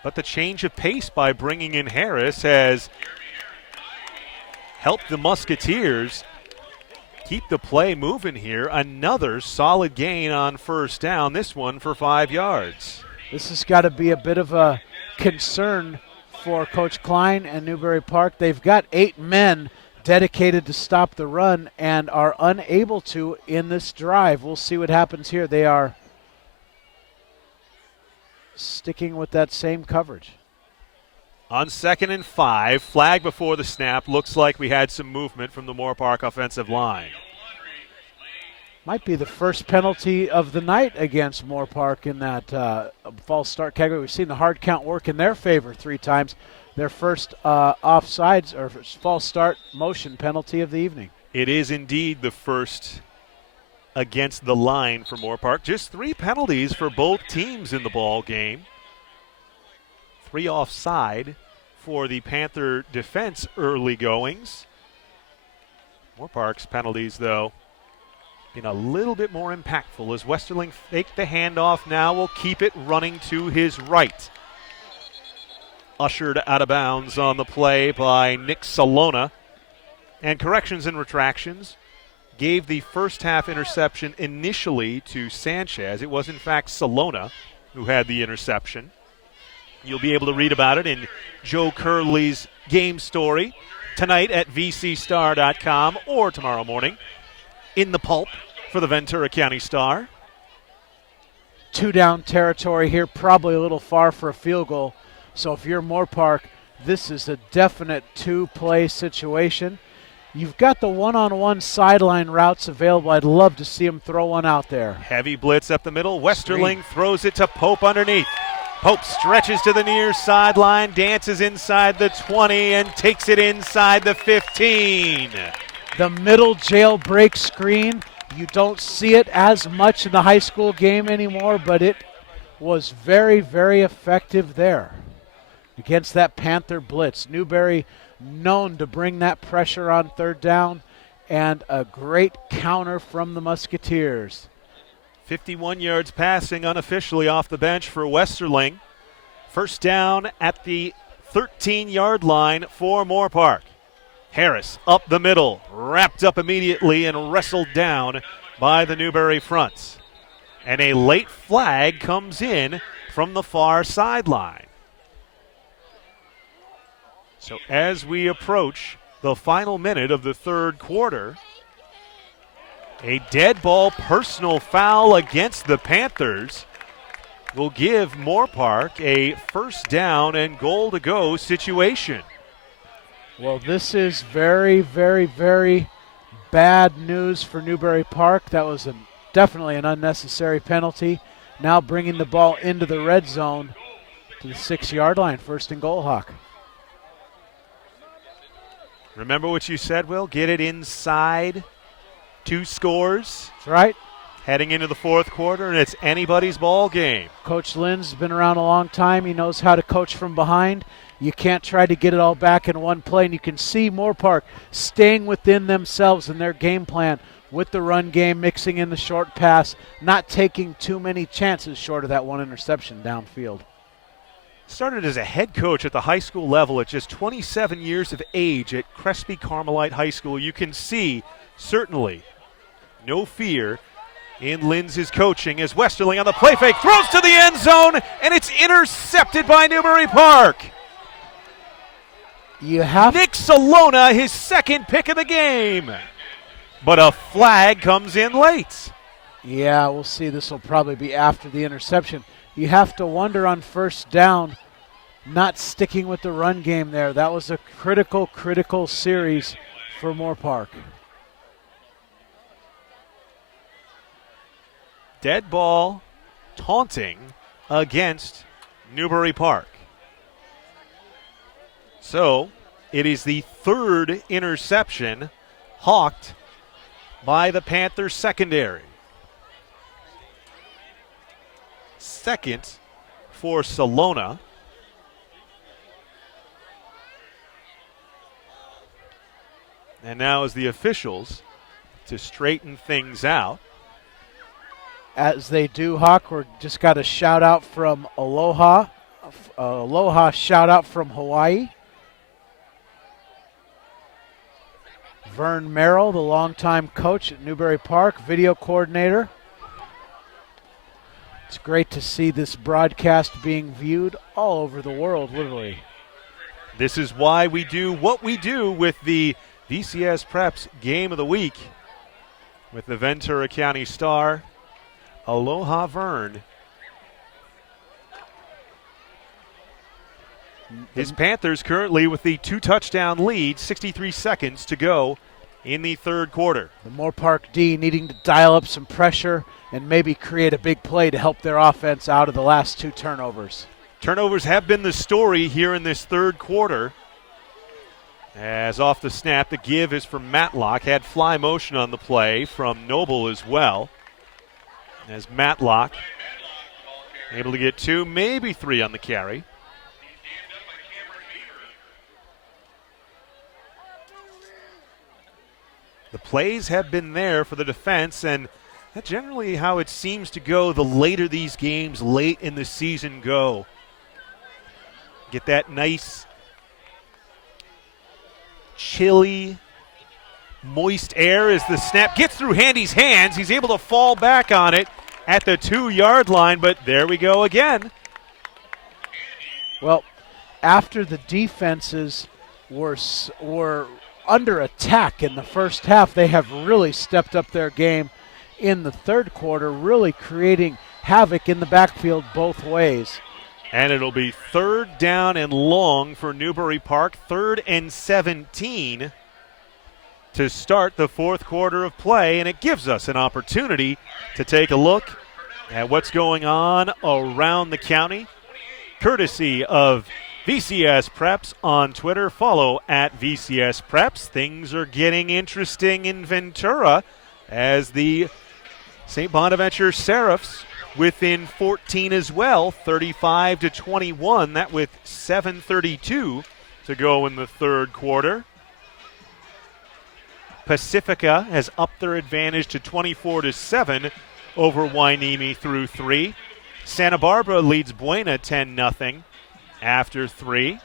but the change of pace by bringing in Harris has helped the Musketeers keep the play moving here. Another solid gain on first down, this one for 5 yards. This has got to be a bit of a concern for Coach Klein and Newbury Park. They've got 8 men dedicated to stop the run and are unable to in this drive. We'll see what happens here. They are sticking with that same coverage. On 2nd and 5, flag before the snap. Looks like we had some movement from the Moorpark offensive line. Might be the first penalty of the night against Moorpark in that false start category. We've seen the hard count work in their favor 3 times. Their first offsides or false start motion penalty of the evening. It is indeed the first against the line for Moorpark. Just 3 penalties for both teams in the ball game. 3 offside for the Panther defense early goings. Moorpark's penalties, though, been a little bit more impactful as Westerling faked the handoff now, will keep it running to his right. Ushered out of bounds on the play by Nick Salona. And corrections and retractions. Gave the first half interception initially to Sanchez. It was in fact Salona who had the interception. You'll be able to read about it in Joe Curley's game story tonight at vcstar.com or tomorrow morning in the pulp for the Ventura County Star. 2 down territory here, probably a little far for a field goal. So if you're Moorpark, this is a definite 2-play situation. You've got the one-on-one sideline routes available. I'd love to see him throw one out there. Heavy blitz up the middle. Westerling throws it to Pope underneath. Pope stretches to the near sideline, dances inside the 20, and takes it inside the 15. The middle jailbreak screen, you don't see it as much in the high school game anymore, but it was very, very effective there against that Panther blitz. Newbury known to bring that pressure on 3rd down, and a great counter from the Musketeers. 51 yards passing unofficially off the bench for Westerling. First down at the 13-yard line for Moorpark. Harris up the middle, wrapped up immediately and wrestled down by the Newbury fronts. And a late flag comes in from the far sideline. So as we approach the final minute of the 3rd quarter, a dead ball personal foul against the Panthers will give Moorpark a first down and goal to go situation. Well, this is very, very, very bad news for Newbury Park. That was definitely an unnecessary penalty. Now bringing the ball into the red zone to the 6-yard line, 1st and goal, Hawk. Remember what you said, Will? Get it inside 2 scores. That's right. Heading into the 4th quarter, and it's anybody's ball game. Coach Lynn's been around a long time. He knows how to coach from behind. You can't try to get it all back in one play, and you can see Moorpark staying within themselves in their game plan with the run game, mixing in the short pass, not taking too many chances short of that 1 interception downfield. Started as a head coach at the high school level at just 27 years of age at Crespi Carmelite High School. You can see, certainly, no fear in Lynn's coaching as Westerling on the play fake throws to the end zone, and it's intercepted by Newbury Park. Nick Salona, his 2nd pick of the game. But a flag comes in late. Yeah, we'll see. This will probably be after the interception. You have to wonder on first down, not sticking with the run game there. That was a critical series for Moorpark. Dead ball taunting against Newbury Park. So it is the third interception hawked by the Panthers secondary. Second for Salona. And now as the officials to straighten things out. As they do, Hawk, we're just got a shout out from Aloha. Aloha shout out from Hawaii. Vern Merrill, the longtime coach at Newbury Park, video coordinator. It's great to see this broadcast being viewed all over the world, literally. This is why we do what we do with the VCS Preps Game of the Week with the Ventura County Star, Aloha Vern. His Panthers currently with the 2-touchdown lead, 63 seconds to go in the third quarter. The Moorpark D needing to dial up some pressure and maybe create a big play to help their offense out of the last 2 turnovers. Turnovers have been the story here in this third quarter. As off the snap, the give is from Matlock. Had fly motion on the play from Noble as well. As Matlock able to get 2, maybe 3 on the carry. The plays have been there for the defense, and that's generally how it seems to go the later these games late in the season go. Get that nice, chilly, moist air as the snap gets through Handy's hands. He's able to fall back on it at the 2-yard line, but there we go again. Well, after the defenses were under attack in the first half, they have really stepped up their game in the third quarter, really creating havoc in the backfield both ways. And it'll be 3rd down and long for Newbury Park, 3rd and 17 to start the fourth quarter of play, and it gives us an opportunity to take a look at what's going on around the county, courtesy of VCS Preps on Twitter. Follow at VCS Preps. Things are getting interesting in Ventura as the St. Bonaventure Seraphs within 14 as well, 35-21. That with 7:32 to go in the third quarter. Pacifica has upped their advantage to 24-7 over Wainimi through 3. Santa Barbara leads Buena 10-0 after 3.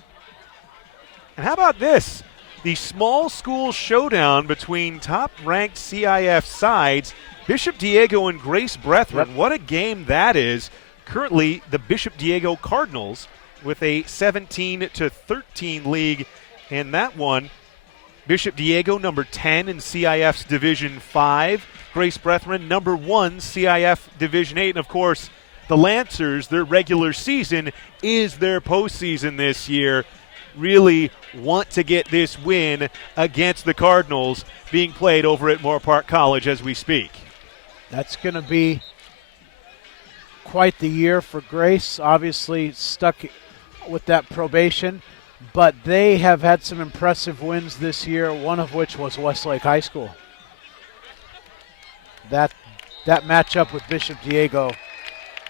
And how about this? The small school showdown between top-ranked CIF sides, Bishop Diego and Grace Brethren. Yep. What a game that is. Currently, the Bishop Diego Cardinals with a 17-13 league in that one. Bishop Diego, number 10 in CIF's Division 5. Grace Brethren, number 1, CIF Division 8. And, of course, the Lancers, their regular season is their postseason this year. Really want to get this win against the Cardinals being played over at Moorpark College as we speak. That's going to be quite the year for Grace. Obviously stuck with that probation, but they have had some impressive wins this year, one of which was Westlake High School. That matchup with Bishop Diego,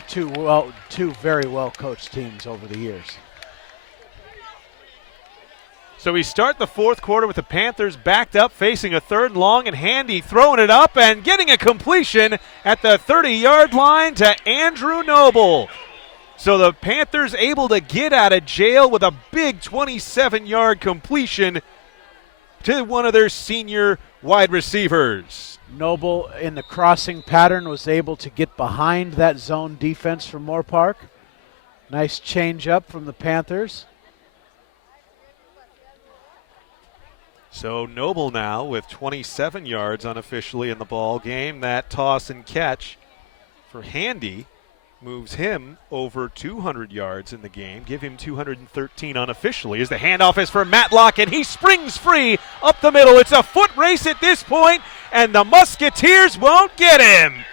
two very well-coached teams over the years. So we start the fourth quarter with the Panthers backed up, facing a 3rd and long, and Handy throwing it up and getting a completion at the 30-yard line to Andrew Noble. So the Panthers able to get out of jail with a big 27-yard completion to one of their senior wide receivers. Noble in the crossing pattern was able to get behind that zone defense from Moorpark. Nice change up from the Panthers. So Noble now with 27 yards unofficially in the ball game. That toss and catch for Handy moves him over 200 yards in the game. Give him 213 unofficially as the handoff is for Matlock, and he springs free up the middle. It's a foot race at this point, and the Musketeers won't get him.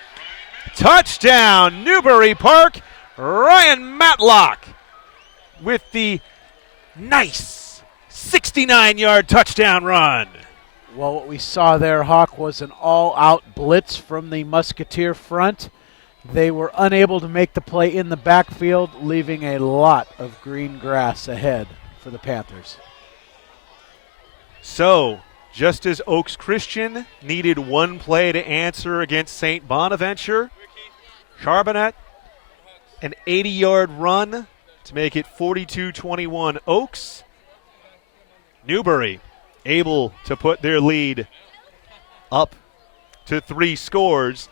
Touchdown, Newbury Park. Ryan Matlock with the nice 69-yard touchdown run. Well, what we saw there, Hawk, was an all-out blitz from the Musketeer front. They were unable to make the play in the backfield, leaving a lot of green grass ahead for the Panthers. So, just as Oaks Christian needed one play to answer against St. Bonaventure, Charbonnet, an 80-yard run to make it 42-21 Oaks. Newbury able to put their lead up to 3 scores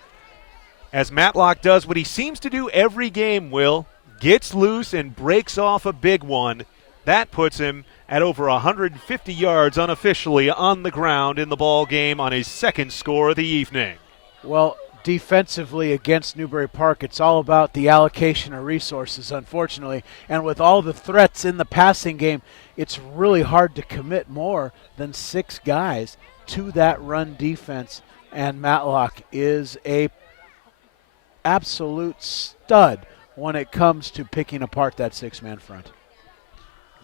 as Matlock does what he seems to do every game, Will, gets loose and breaks off a big one. That puts him at over 150 yards unofficially on the ground in the ball game on his second score of the evening. Well, defensively against Newbury Park, it's all about the allocation of resources, unfortunately. And with all the threats in the passing game, it's really hard to commit more than 6 guys to that run defense. And Matlock is a absolute stud when it comes to picking apart that 6-man front.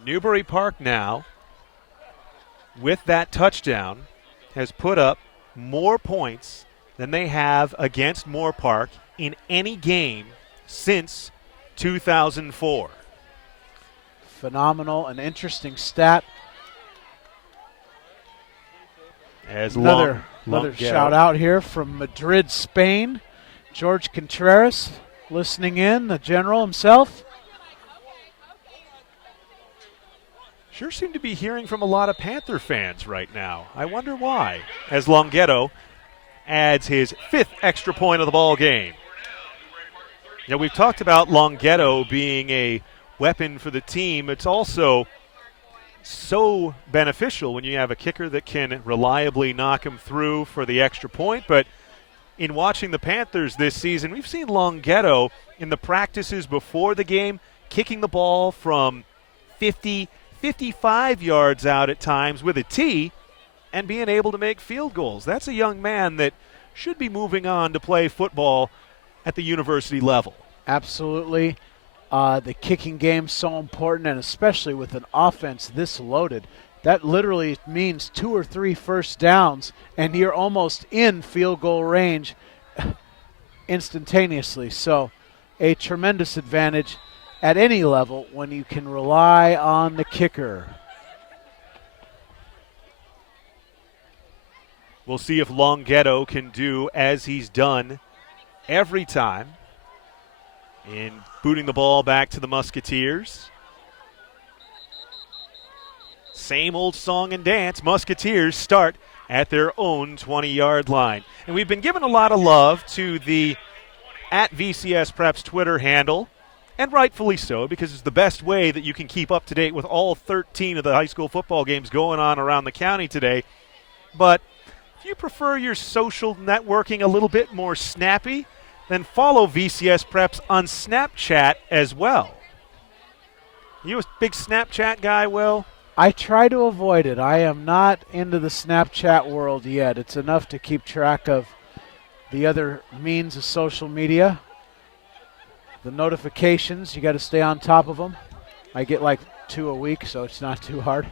Newbury Park now, with that touchdown, has put up more points than they have against Moorpark in any game since 2004. Phenomenal, an interesting stat. As Another long shout out here from Madrid, Spain. George Contreras listening in, the general himself. Sure seem to be hearing from a lot of Panther fans right now. I wonder why, as Longhetto adds his 5th extra point of the ball game. You know, we've talked about Longhetto being a weapon for the team. It's also so beneficial when you have a kicker that can reliably knock him through for the extra point. But in watching the Panthers this season, we've seen Longhetto in the practices before the game kicking the ball from 50, 55 yards out at times with a tee and being able to make field goals. That's a young man that should be moving on to play football at the university level. Absolutely. The kicking game so important, and especially with an offense this loaded. That literally means 2 or 3 first downs, and you're almost in field goal range instantaneously. So a tremendous advantage at any level when you can rely on the kicker. We'll see if Longhetto can do as he's done every time in booting the ball back to the Musketeers. Same old song and dance. Musketeers start at their own 20-yard line. And we've been giving a lot of love to the @VCS Twitter handle, and rightfully so, because it's the best way that you can keep up to date with all 13 of the high school football games going on around the county today. But if you prefer your social networking a little bit more snappy, then follow VCS Preps on Snapchat as well. You a big Snapchat guy, Will? I try to avoid it. I am not into the Snapchat world yet. It's enough to keep track of the other means of social media. The notifications, you got to stay on top of them. I get like 2 a week, so it's not too hard.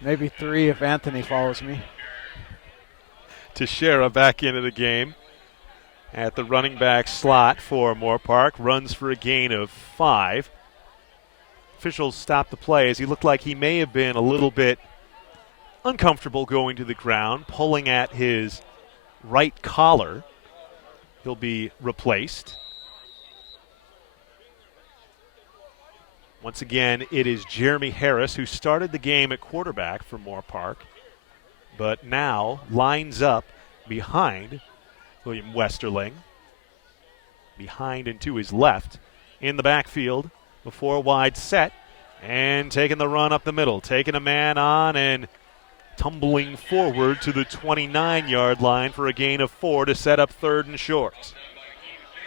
Maybe 3 if Anthony follows me. Teixeira back into the game at the running back slot for Moorpark. Runs for a gain of 5. Officials stopped the play as he looked like he may have been a little bit uncomfortable going to the ground, pulling at his right collar. He'll be replaced. Once again, it is Jeremy Harris who started the game at quarterback for Moorpark, but now lines up behind William Westerling, behind and to his left in the backfield before wide set, and taking the run up the middle, taking a man on and tumbling forward to the 29-yard line for a gain of 4 to set up 3rd and short.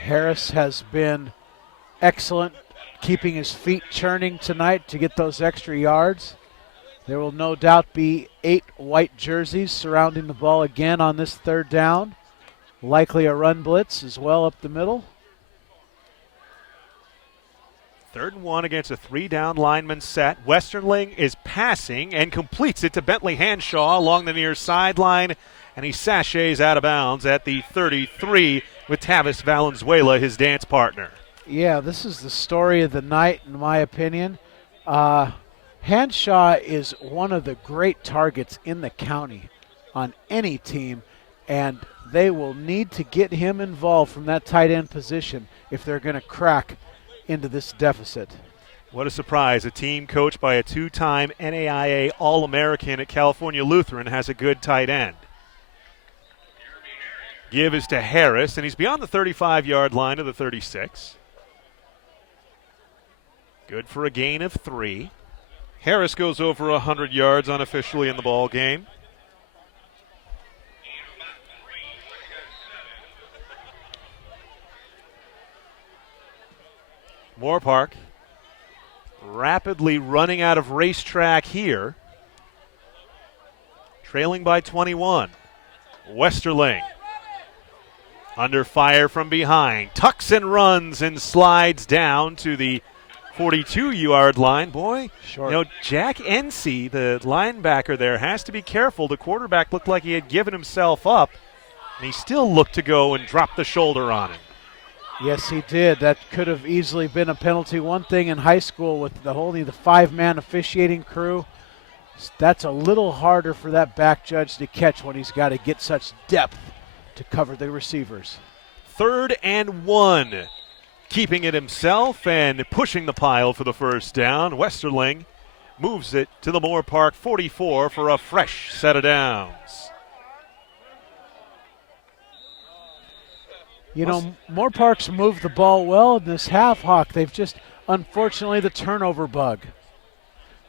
Harris has been excellent, keeping his feet churning tonight to get those extra yards. There will no doubt be 8 white jerseys surrounding the ball again on this 3rd down. Likely a run blitz as well up the middle. 3rd and 1 against a 3-down lineman set. Westerling is passing and completes it to Bentley Hanshaw along the near sideline, and he sachets out of bounds at the 33 with Tavis Valenzuela, his dance partner. Yeah, this is the story of the night, in my opinion. Hanshaw is one of the great targets in the county on any team, and they will need to get him involved from that tight end position if they're going to crack into this deficit. What a surprise. A team coached by a 2-time NAIA All-American at California Lutheran has a good tight end. Give is to Harris, and he's beyond the 35-yard line of the 36. Good for a gain of 3. Harris goes over 100 yards unofficially in the ball game. Moorpark rapidly running out of racetrack here. Trailing by 21. Westerling under fire from behind. Tucks and runs and slides down to the 42-yard line. Boy, Short. you know, Jack Ensey, the linebacker there, has to be careful. The quarterback looked like he had given himself up, and he still looked to go and drop the shoulder on him. Yes, he did. That could have easily been a penalty. One thing in high school with only the 5-man officiating crew, that's a little harder for that back judge to catch when he's got to get such depth to cover the receivers. 3rd and 1. Keeping it himself and pushing the pile for the first down. Westerling moves it to the Moorpark 44 for a fresh set of downs. You know, Moorpark's moved the ball well in this half, Hawk. They've just, unfortunately, the turnover bug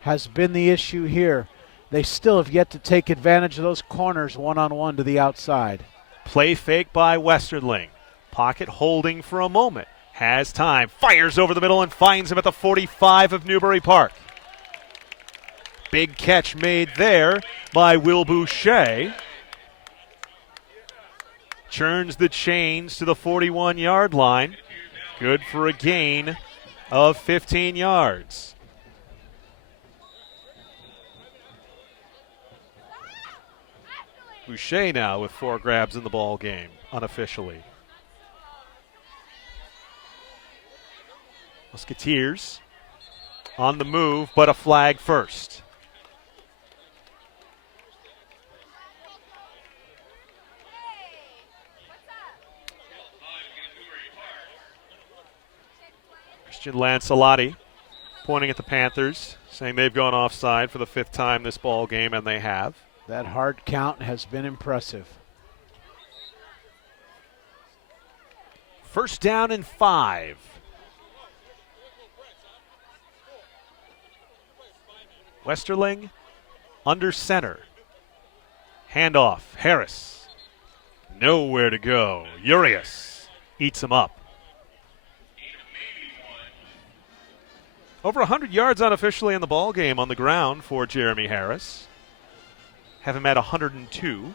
has been the issue here. They still have yet to take advantage of those corners one-on-one to the outside. Play fake by Westerling. Pocket holding for a moment. Has time. Fires over the middle and finds him at the 45 of Newbury Park. Big catch made there by Will Boucher. Churns the chains to the 41-yard line. Good for a gain of 15 yards. Boucher now with 4 grabs in the ball game, unofficially. Musketeers on the move, but a flag first. Christian Lancelotti pointing at the Panthers, saying they've gone offside for the 5th time this ball game, and they have. That hard count has been impressive. 1st down and 5. Westerling under center. Handoff. Harris. Nowhere to go. Urias eats him up. Over 100 yards unofficially in the ball game on the ground for Jeremy Harris. Have him at 102.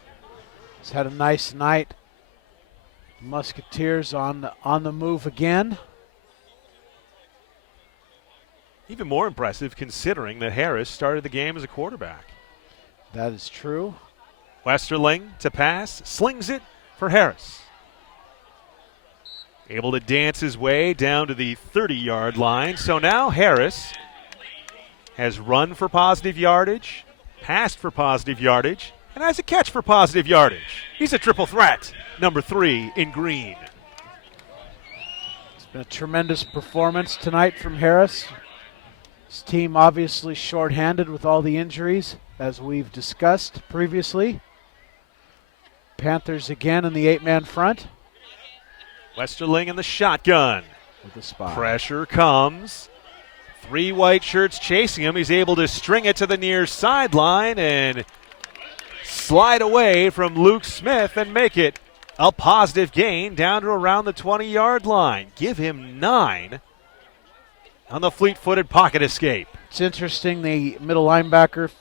He's had a nice night. Musketeers on the move again. Even more impressive considering that Harris started the game as a quarterback. That is true. Westerling to pass, slings it for Harris. Able to dance his way down to the 30-yard line. So now Harris has run for positive yardage, passed for positive yardage, and has a catch for positive yardage. He's a triple threat, number 3 in green. It's been a tremendous performance tonight from Harris. His team obviously shorthanded with all the injuries, as we've discussed previously. Panthers again in the 8-man front. Westerling in the shotgun. With the spot. Pressure comes. 3 white shirts chasing him. He's able to string it to the near sideline and slide away from Luke Smith and make it a positive gain down to around the 20-yard line. Give him 9 on the fleet-footed pocket escape. It's interesting, the middle linebacker,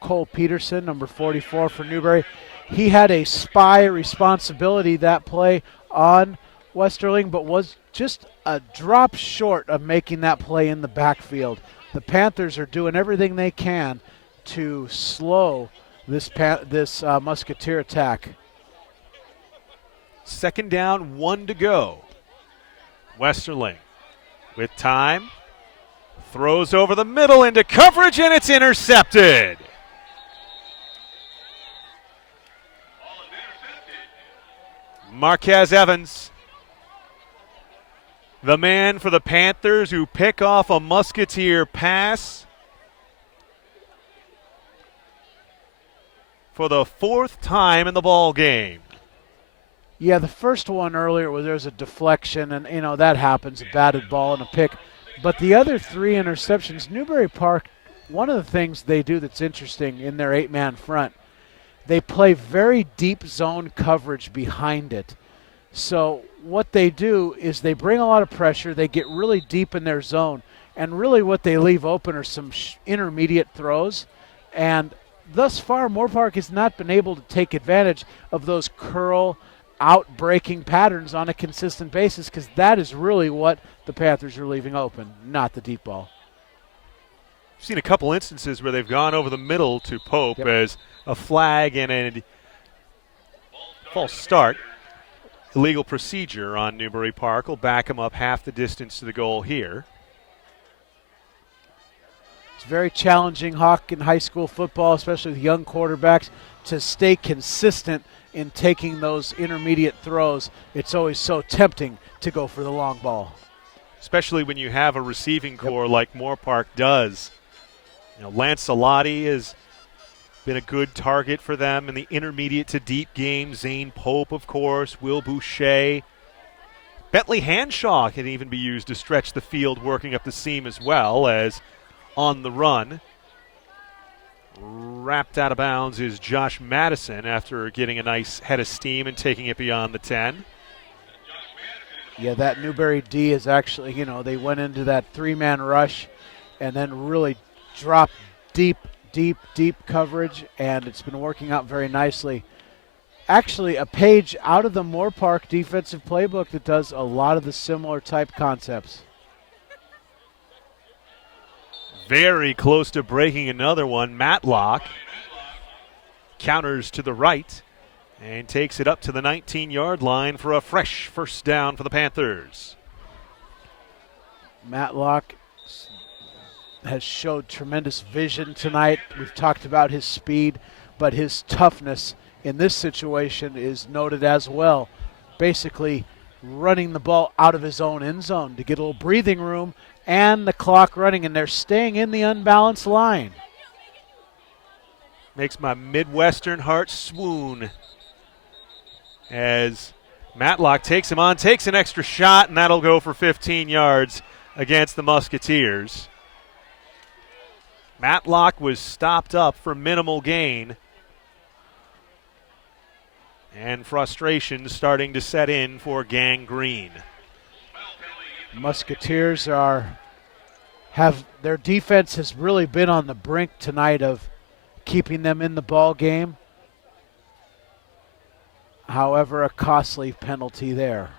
Cole Peterson, number 44 for Newbury, he had a spy responsibility that play on Westerling, but was just a drop short of making that play in the backfield. The Panthers are doing everything they can to slow this Musketeer attack. 2nd down, 1 to go. Westerling with time. Throws over the middle into coverage, and it's intercepted. Marquez Evans, the man for the Panthers who pick off a Musketeer pass for the 4th time in the ball game. Yeah, the first one earlier where there was a deflection, and that happens, a batted ball and a pick. But the other 3 interceptions, Newbury Park, one of the things they do that's interesting in their 8-man front, they play very deep zone coverage behind it. So what they do is they bring a lot of pressure, they get really deep in their zone, and really what they leave open are some intermediate throws. And thus far, Moorpark has not been able to take advantage of those curl out-breaking patterns on a consistent basis, because that is really what the Panthers are leaving open, not the deep ball. I've seen a couple instances where they've gone over the middle to Pope as a flag and a false start. Illegal procedure on Newbury Park will back him up half the distance to the goal here. It's very challenging, Hawk, in high school football, especially with young quarterbacks, to stay consistent in taking those intermediate throws. It's always so tempting to go for the long ball. Especially when you have a receiving core like Moorpark does. Lancelotti has been a good target for them in the intermediate to deep game. Zane Pope, of course, Will Boucher. Bentley Hanshaw can even be used to stretch the field, working up the seam as well as on the run. Wrapped out of bounds is Josh Madison after getting a nice head of steam and taking it beyond the 10. Yeah, that Newbury D is actually, they went into that 3-man rush and then really dropped deep coverage, and it's been working out very nicely. Actually, a page out of the Moorpark defensive playbook that does a lot of the similar type concepts. Very close to breaking another one. Matlock counters to the right and takes it up to the 19-yard line for a fresh 1st down for the Panthers. Matlock has showed tremendous vision tonight. We've talked about his speed, but his toughness in this situation is noted as well. Basically running the ball out of his own end zone to get a little breathing room and the clock running, and they're staying in the unbalanced line. Makes my Midwestern heart swoon as Matlock takes him on, takes an extra shot, and that'll go for 15 yards against the Musketeers. Matlock was stopped up for minimal gain, and frustration starting to set in for Gang Green. Musketeers have their defense has really been on the brink tonight of keeping them in the ball game. However, a costly penalty there.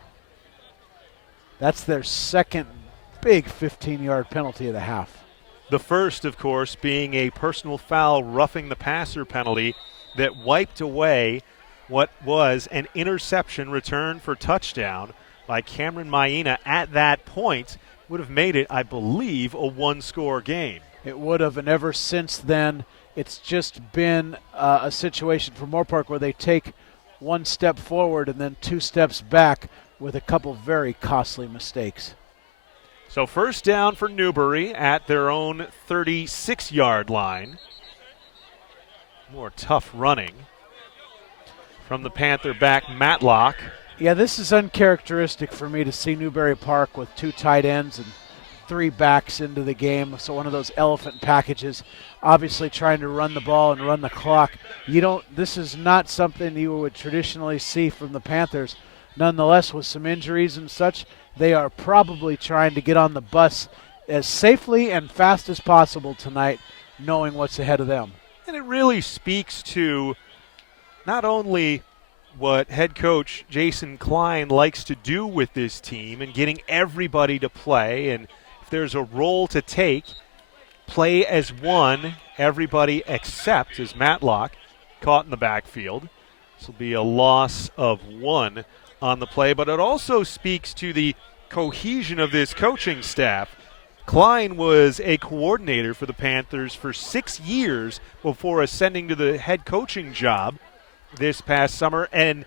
That's their second big 15-yard penalty of the half. The first, of course, being a personal foul roughing the passer penalty that wiped away what was an interception return for touchdown by Cameron Maina at that point. Would have made it, I believe, a 1-score game. It would have, and ever since then, it's just been a situation for Moorpark where they take 1 step forward and then 2 steps back with a couple very costly mistakes. So 1st down for Newbury at their own 36-yard line. More tough running from the Panther back Matlock. Yeah, this is uncharacteristic for me to see Newbury Park with 2 tight ends and 3 backs into the game. So one of those elephant packages, obviously trying to run the ball and run the clock. This is not something you would traditionally see from the Panthers. Nonetheless, with some injuries and such, they are probably trying to get on the bus as safely and fast as possible tonight, knowing what's ahead of them. And it really speaks to not only what head coach Jason Klein likes to do with this team and getting everybody to play, and if there's a role to take, play as one, everybody except as Matlock caught in the backfield. This will be a loss of 1 on the play, but it also speaks to the cohesion of this coaching staff. Klein was a coordinator for the Panthers for 6 years before ascending to the head coaching job this past summer, and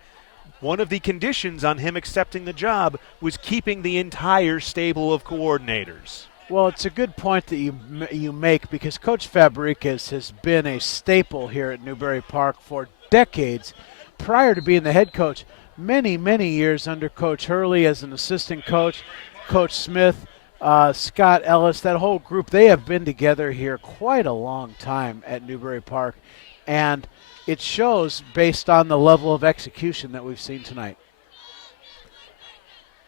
one of the conditions on him accepting the job was keeping the entire stable of coordinators. Well, it's a good point that you make, because Coach Fabricas has been a staple here at Newbury Park for decades. Prior to being the head coach, many, many years under Coach Hurley as an assistant coach, Coach Smith, Scott Ellis, that whole group, they have been together here quite a long time at Newbury Park, and it shows based on the level of execution that we've seen tonight.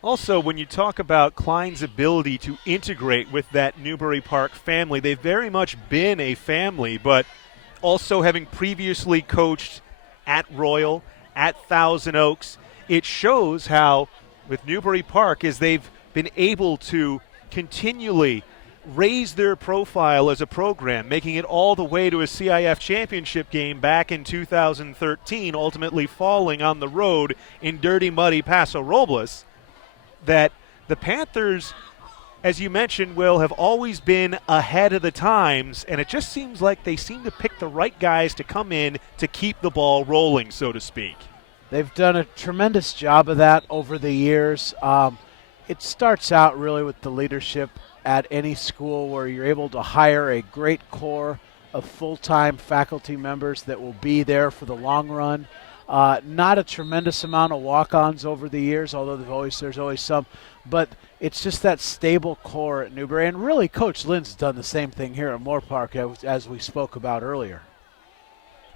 Also, when you talk about Klein's ability to integrate with that Newbury Park family, they've very much been a family, but also having previously coached at Royal, at Thousand Oaks, it shows how with Newbury Park, as they've been able to continually raise their profile as a program, making it all the way to a CIF championship game back in 2013, ultimately falling on the road in dirty, muddy Paso Robles, that the Panthers, as you mentioned, Will, have always been ahead of the times, and it just seems like they seem to pick the right guys to come in to keep the ball rolling, so to speak. They've done a tremendous job of that over the years. It starts out really with the leadership at any school, where you're able to hire a great core of full-time faculty members that will be there for the long run. Not a tremendous amount of walk-ons over the years, although there's always some, but it's just that stable core at Newbury. And really, Coach Lynn's done the same thing here at Moorpark, as we spoke about earlier.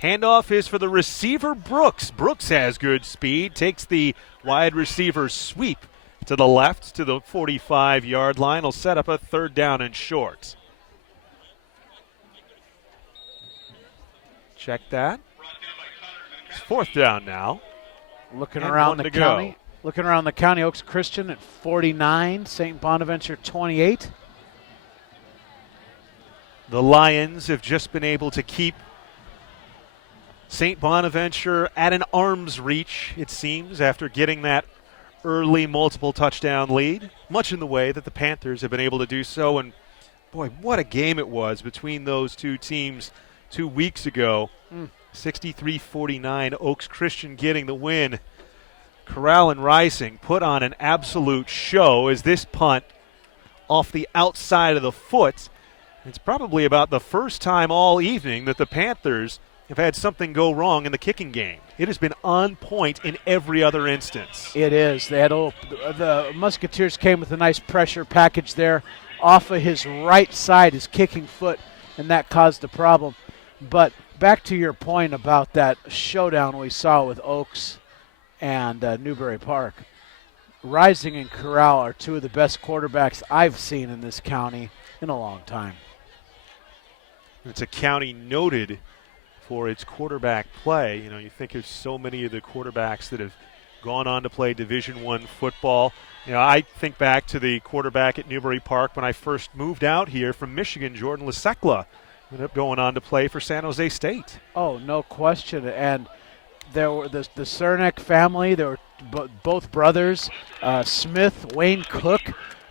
Handoff is for the receiver, Brooks. Brooks has good speed, takes the wide receiver sweep to the left to the 45-yard line. Will set up a 3rd down and short. Check that. It's 4th down now. Looking And around 1 the to county. go. Looking around the county, Oaks Christian at 49, St. Bonaventure 28. The Lions have just been able to keep St. Bonaventure at an arm's reach, it seems, after getting that early multiple touchdown lead, much in the way that the Panthers have been able to do so. And boy, what a game it was between those two teams 2 weeks ago. 63-49, Oaks Christian getting the win. Corral and Rising put on an absolute show as this punt off the outside of the foot. It's probably about the first time all evening that the Panthers have had something go wrong in the kicking game. It has been on point in every other instance. It is. They had the Musketeers came with a nice pressure package there off of his right side, his kicking foot, and that caused a problem. But back to your point about that showdown we saw with Oaks and Newbury Park. Rising and Corral are two of the best quarterbacks I've seen in this county in a long time. It's a county noted for its quarterback play. You know, you think of so many of the quarterbacks that have gone on to play Division I football. You know, I think back to the quarterback at Newbury Park when I first moved out here from Michigan, Jordan Lasecla, ended up going on to play for San Jose State. Oh, no question. And there were the Cernak family. There were both brothers, Smith, Wayne Cook.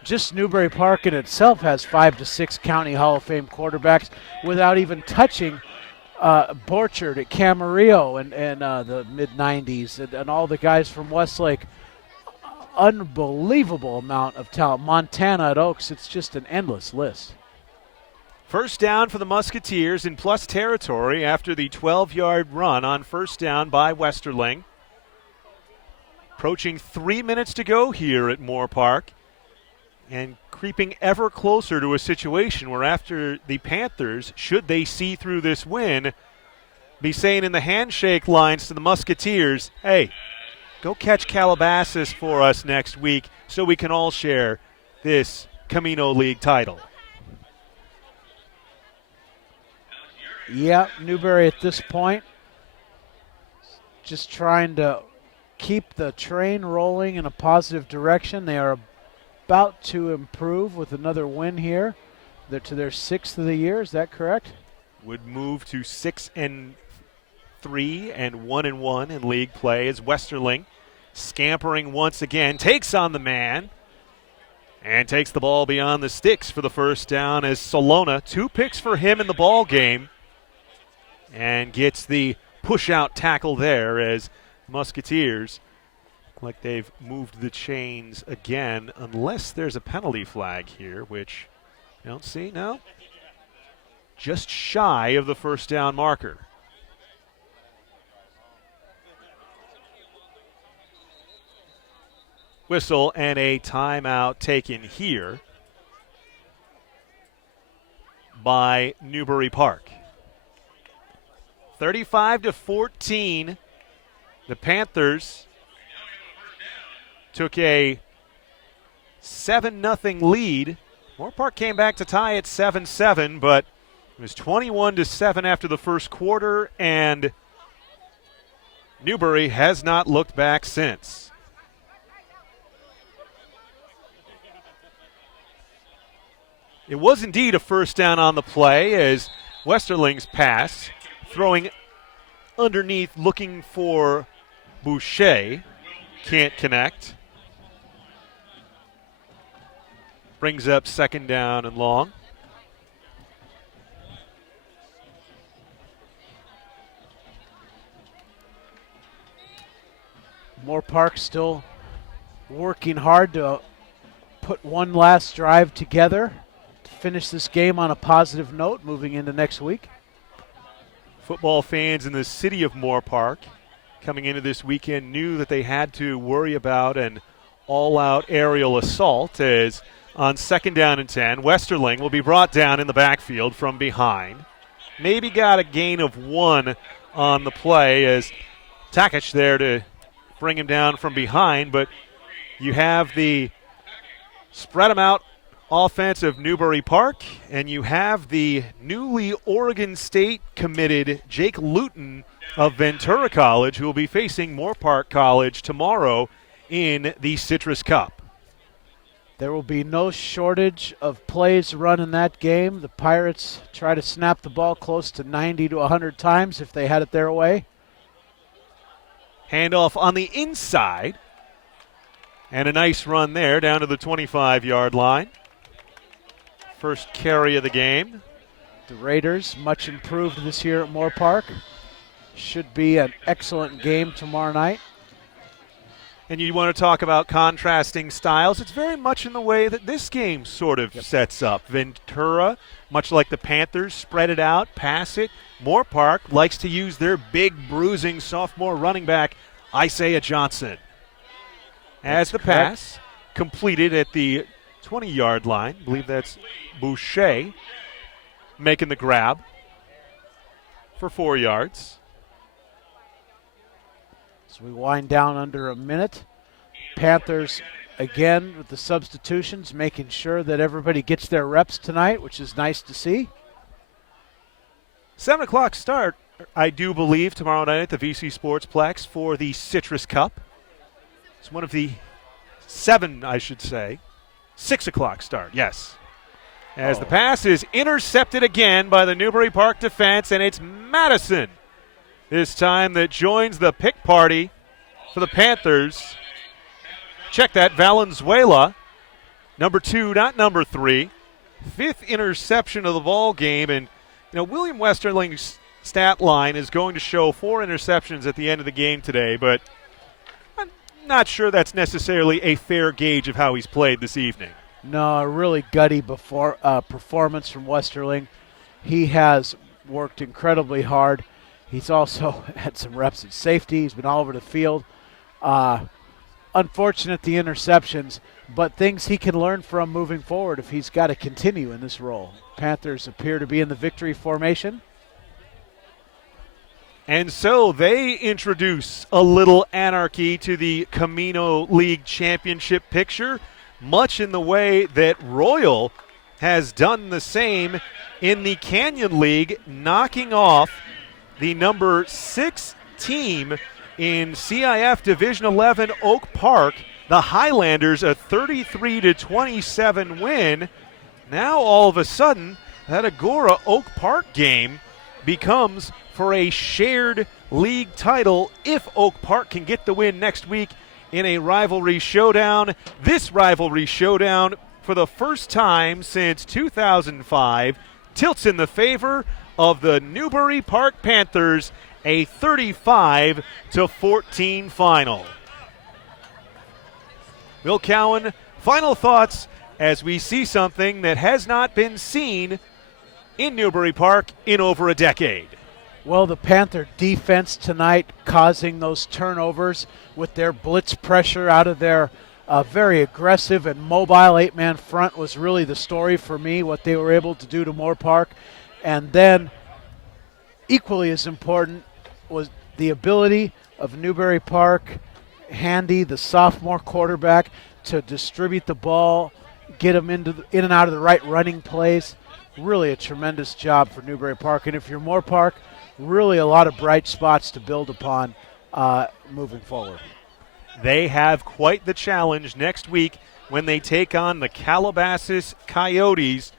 Just Newbury Park in itself has 5 to 6 county Hall of Fame quarterbacks without even touching Borchard at Camarillo and the mid-'90s and all the guys from Westlake. Unbelievable amount of talent. Montana at Oaks, it's just an endless list. First down for the Musketeers in plus territory after the 12-yard run on first down by Westerling. Approaching 3 minutes to go here at Moorpark and creeping ever closer to a situation where after the Panthers, should they see through this win, be saying in the handshake lines to the Musketeers, hey, go catch Calabasas for us next week so we can all share this Camino League title. Yeah, Newbury at this point just trying to keep the train rolling in a positive direction. They are about to improve with another win here. They're to their 6th of the year. Is that correct? Would move to 6-3 and 1-1 in league play as Westerling scampering once again, takes on the man and takes the ball beyond the sticks for the first down as Solona, 2 picks for him in the ball game, and gets the push-out tackle there as Musketeers look like they've moved the chains again, unless there's a penalty flag here, which I don't see. No. Just shy of the first down marker. Whistle and a timeout taken here by Newbury Park. 35-14. The Panthers took a 7-0 lead. Moorpark came back to tie at 7-7, but it was 21-7 after the first quarter, and Newbury has not looked back since. It was indeed a first down on the play as Westerling's pass, throwing underneath, looking for Boucher. Can't connect. Brings up second down and long. Moorpark still working hard to put one last drive together to finish this game on a positive note moving into next week. Football fans in the city of Moorpark coming into this weekend knew that they had to worry about an all-out aerial assault as on second down and 10, Westerling will be brought down in the backfield from behind. Maybe got a gain of 1 on the play as Takic there to bring him down from behind, but you have the spread him out offense of Newbury Park, and you have the newly Oregon State committed Jake Luton of Ventura College, who will be facing Moorpark College tomorrow in the Citrus Cup. There will be no shortage of plays run in that game. The Pirates try to snap the ball close to 90 to 100 times if they had it their way. Handoff on the inside, and a nice run there down to the 25-yard line. First carry of the game. The Raiders, much improved this year at Moorpark. Should be an excellent game tomorrow night. And you want to talk about contrasting styles. It's very much in the way that this game sort of sets up. Ventura, much like the Panthers, spread it out, pass it. Moorpark likes to use their big, bruising sophomore running back, Isaiah Johnson. As the pass completed at the 20-yard line. I believe that's Boucher making the grab for 4 yards. So we wind down under a minute. Panthers, again, with the substitutions, making sure that everybody gets their reps tonight, which is nice to see. 7 o'clock start, I do believe, tomorrow night at the VC Sportsplex for the Citrus Cup. It's one of the 7, I should say. 6 o'clock start, yes. As the pass is intercepted again by the Newbury Park defense, and it's Madison this time that joins the pick party for the Panthers. Check that, Valenzuela, number 2, not number 3. 5th interception of the ball game, and William Westerling's stat line is going to show 4 interceptions at the end of the game today, but I'm not sure that's necessarily a fair gauge of how he's played this evening. No, a really gutty performance from Westerling. He has worked incredibly hard. He's also had some reps at safety. He's been all over the field. Unfortunate the interceptions, but things he can learn from moving forward if he's got to continue in this role. Panthers appear to be in the victory formation. And so they introduce a little anarchy to the Camino League Championship picture, much in the way that Royal has done the same in the Canyon League, knocking off the number 6 team in CIF Division 11 Oak Park. The Highlanders a 33-27 win. Now all of a sudden, that Agora Oak Park game becomes for a shared league title if Oak Park can get the win next week in a rivalry showdown. This rivalry showdown, for the first time since 2005, tilts in the favor of the Newbury Park Panthers, a 35-14 final. Will Cowan, final thoughts as we see something that has not been seen in Newbury Park in over a decade. Well, the Panther defense tonight causing those turnovers with their blitz pressure out of their very aggressive and mobile eight-man front was really the story for me, what they were able to do to Moorpark. And then equally as important was the ability of Newbury Park, Handy, the sophomore quarterback, to distribute the ball, get them in and out of the right running plays. Really a tremendous job for Newbury Park. And if you're Moorpark, really a lot of bright spots to build upon moving forward. They have quite the challenge next week when they take on the Calabasas Coyotes.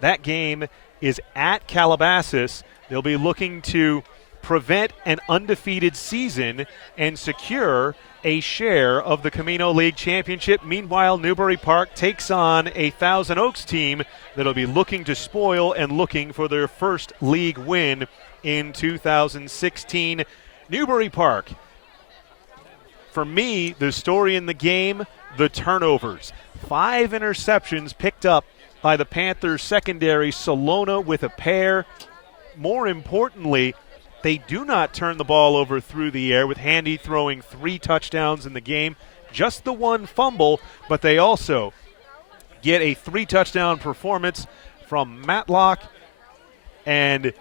That game is at Calabasas. They'll be looking to prevent an undefeated season and secure a share of the Camino League Championship. Meanwhile, Newbury Park takes on a Thousand Oaks team that'll be looking to spoil and looking for their first league win in 2016. Newbury Park, for me, the story in the game, the turnovers. 5 interceptions picked up by the Panthers secondary, Salona with a pair. More importantly, they do not turn the ball over through the air, with Handy throwing 3 touchdowns in the game, just the 1 fumble, but they also get a 3-touchdown performance from Matlock, and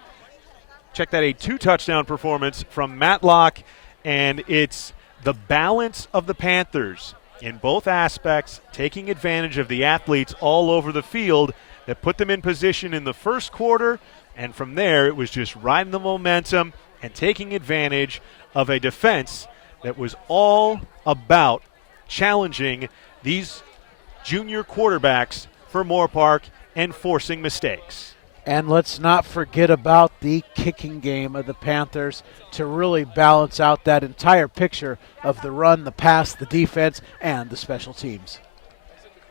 check that, a 2-touchdown performance from Matlock, and it's the balance of the Panthers in both aspects, taking advantage of the athletes all over the field that put them in position in the first quarter. And from there, it was just riding the momentum and taking advantage of a defense that was all about challenging these junior quarterbacks for Moorpark and forcing mistakes. And let's not forget about the kicking game of the Panthers to really balance out that entire picture of the run, the pass, the defense, and the special teams.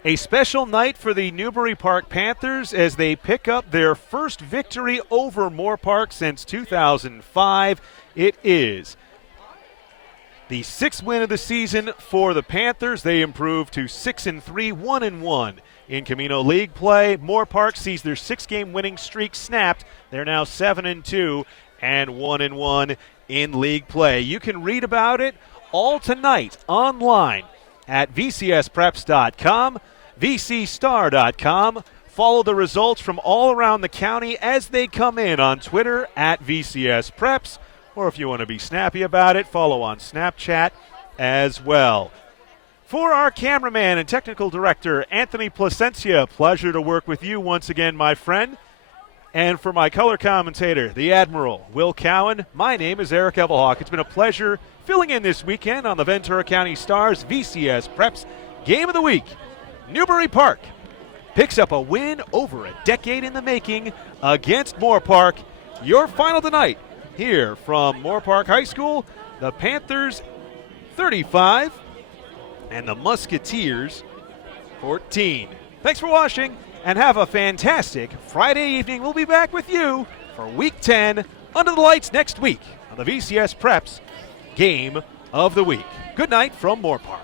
A special night for the Newbury Park Panthers as they pick up their first victory over Moorpark since 2005. It is the 6th win of the season for the Panthers. They improve to 6-3, 1-1 in Camino League play. Moorpark sees their 6-game winning streak snapped. They're now 7-2 and 1-1 in league play. You can read about it all tonight online at vcspreps.com. VCStar.com. Follow the results from all around the county as they come in on Twitter at VCSPreps, or if you want to be snappy about it, follow on Snapchat as well. For our cameraman and technical director, Anthony Placencia, pleasure to work with you once again, my friend. And for my color commentator, the Admiral, Will Cowan, my name is Eric Evelhawk. It's been a pleasure filling in this weekend on the Ventura County Stars VCS Preps Game of the Week. Newbury Park picks up a win over a decade in the making against Moorpark. Your final tonight here from Moorpark High School, the Panthers 35 and the Musketeers 14. Thanks for watching and have a fantastic Friday evening. We'll be back with you for Week 10 under the lights next week on the VCS Preps Game of the Week. Good night from Moorpark.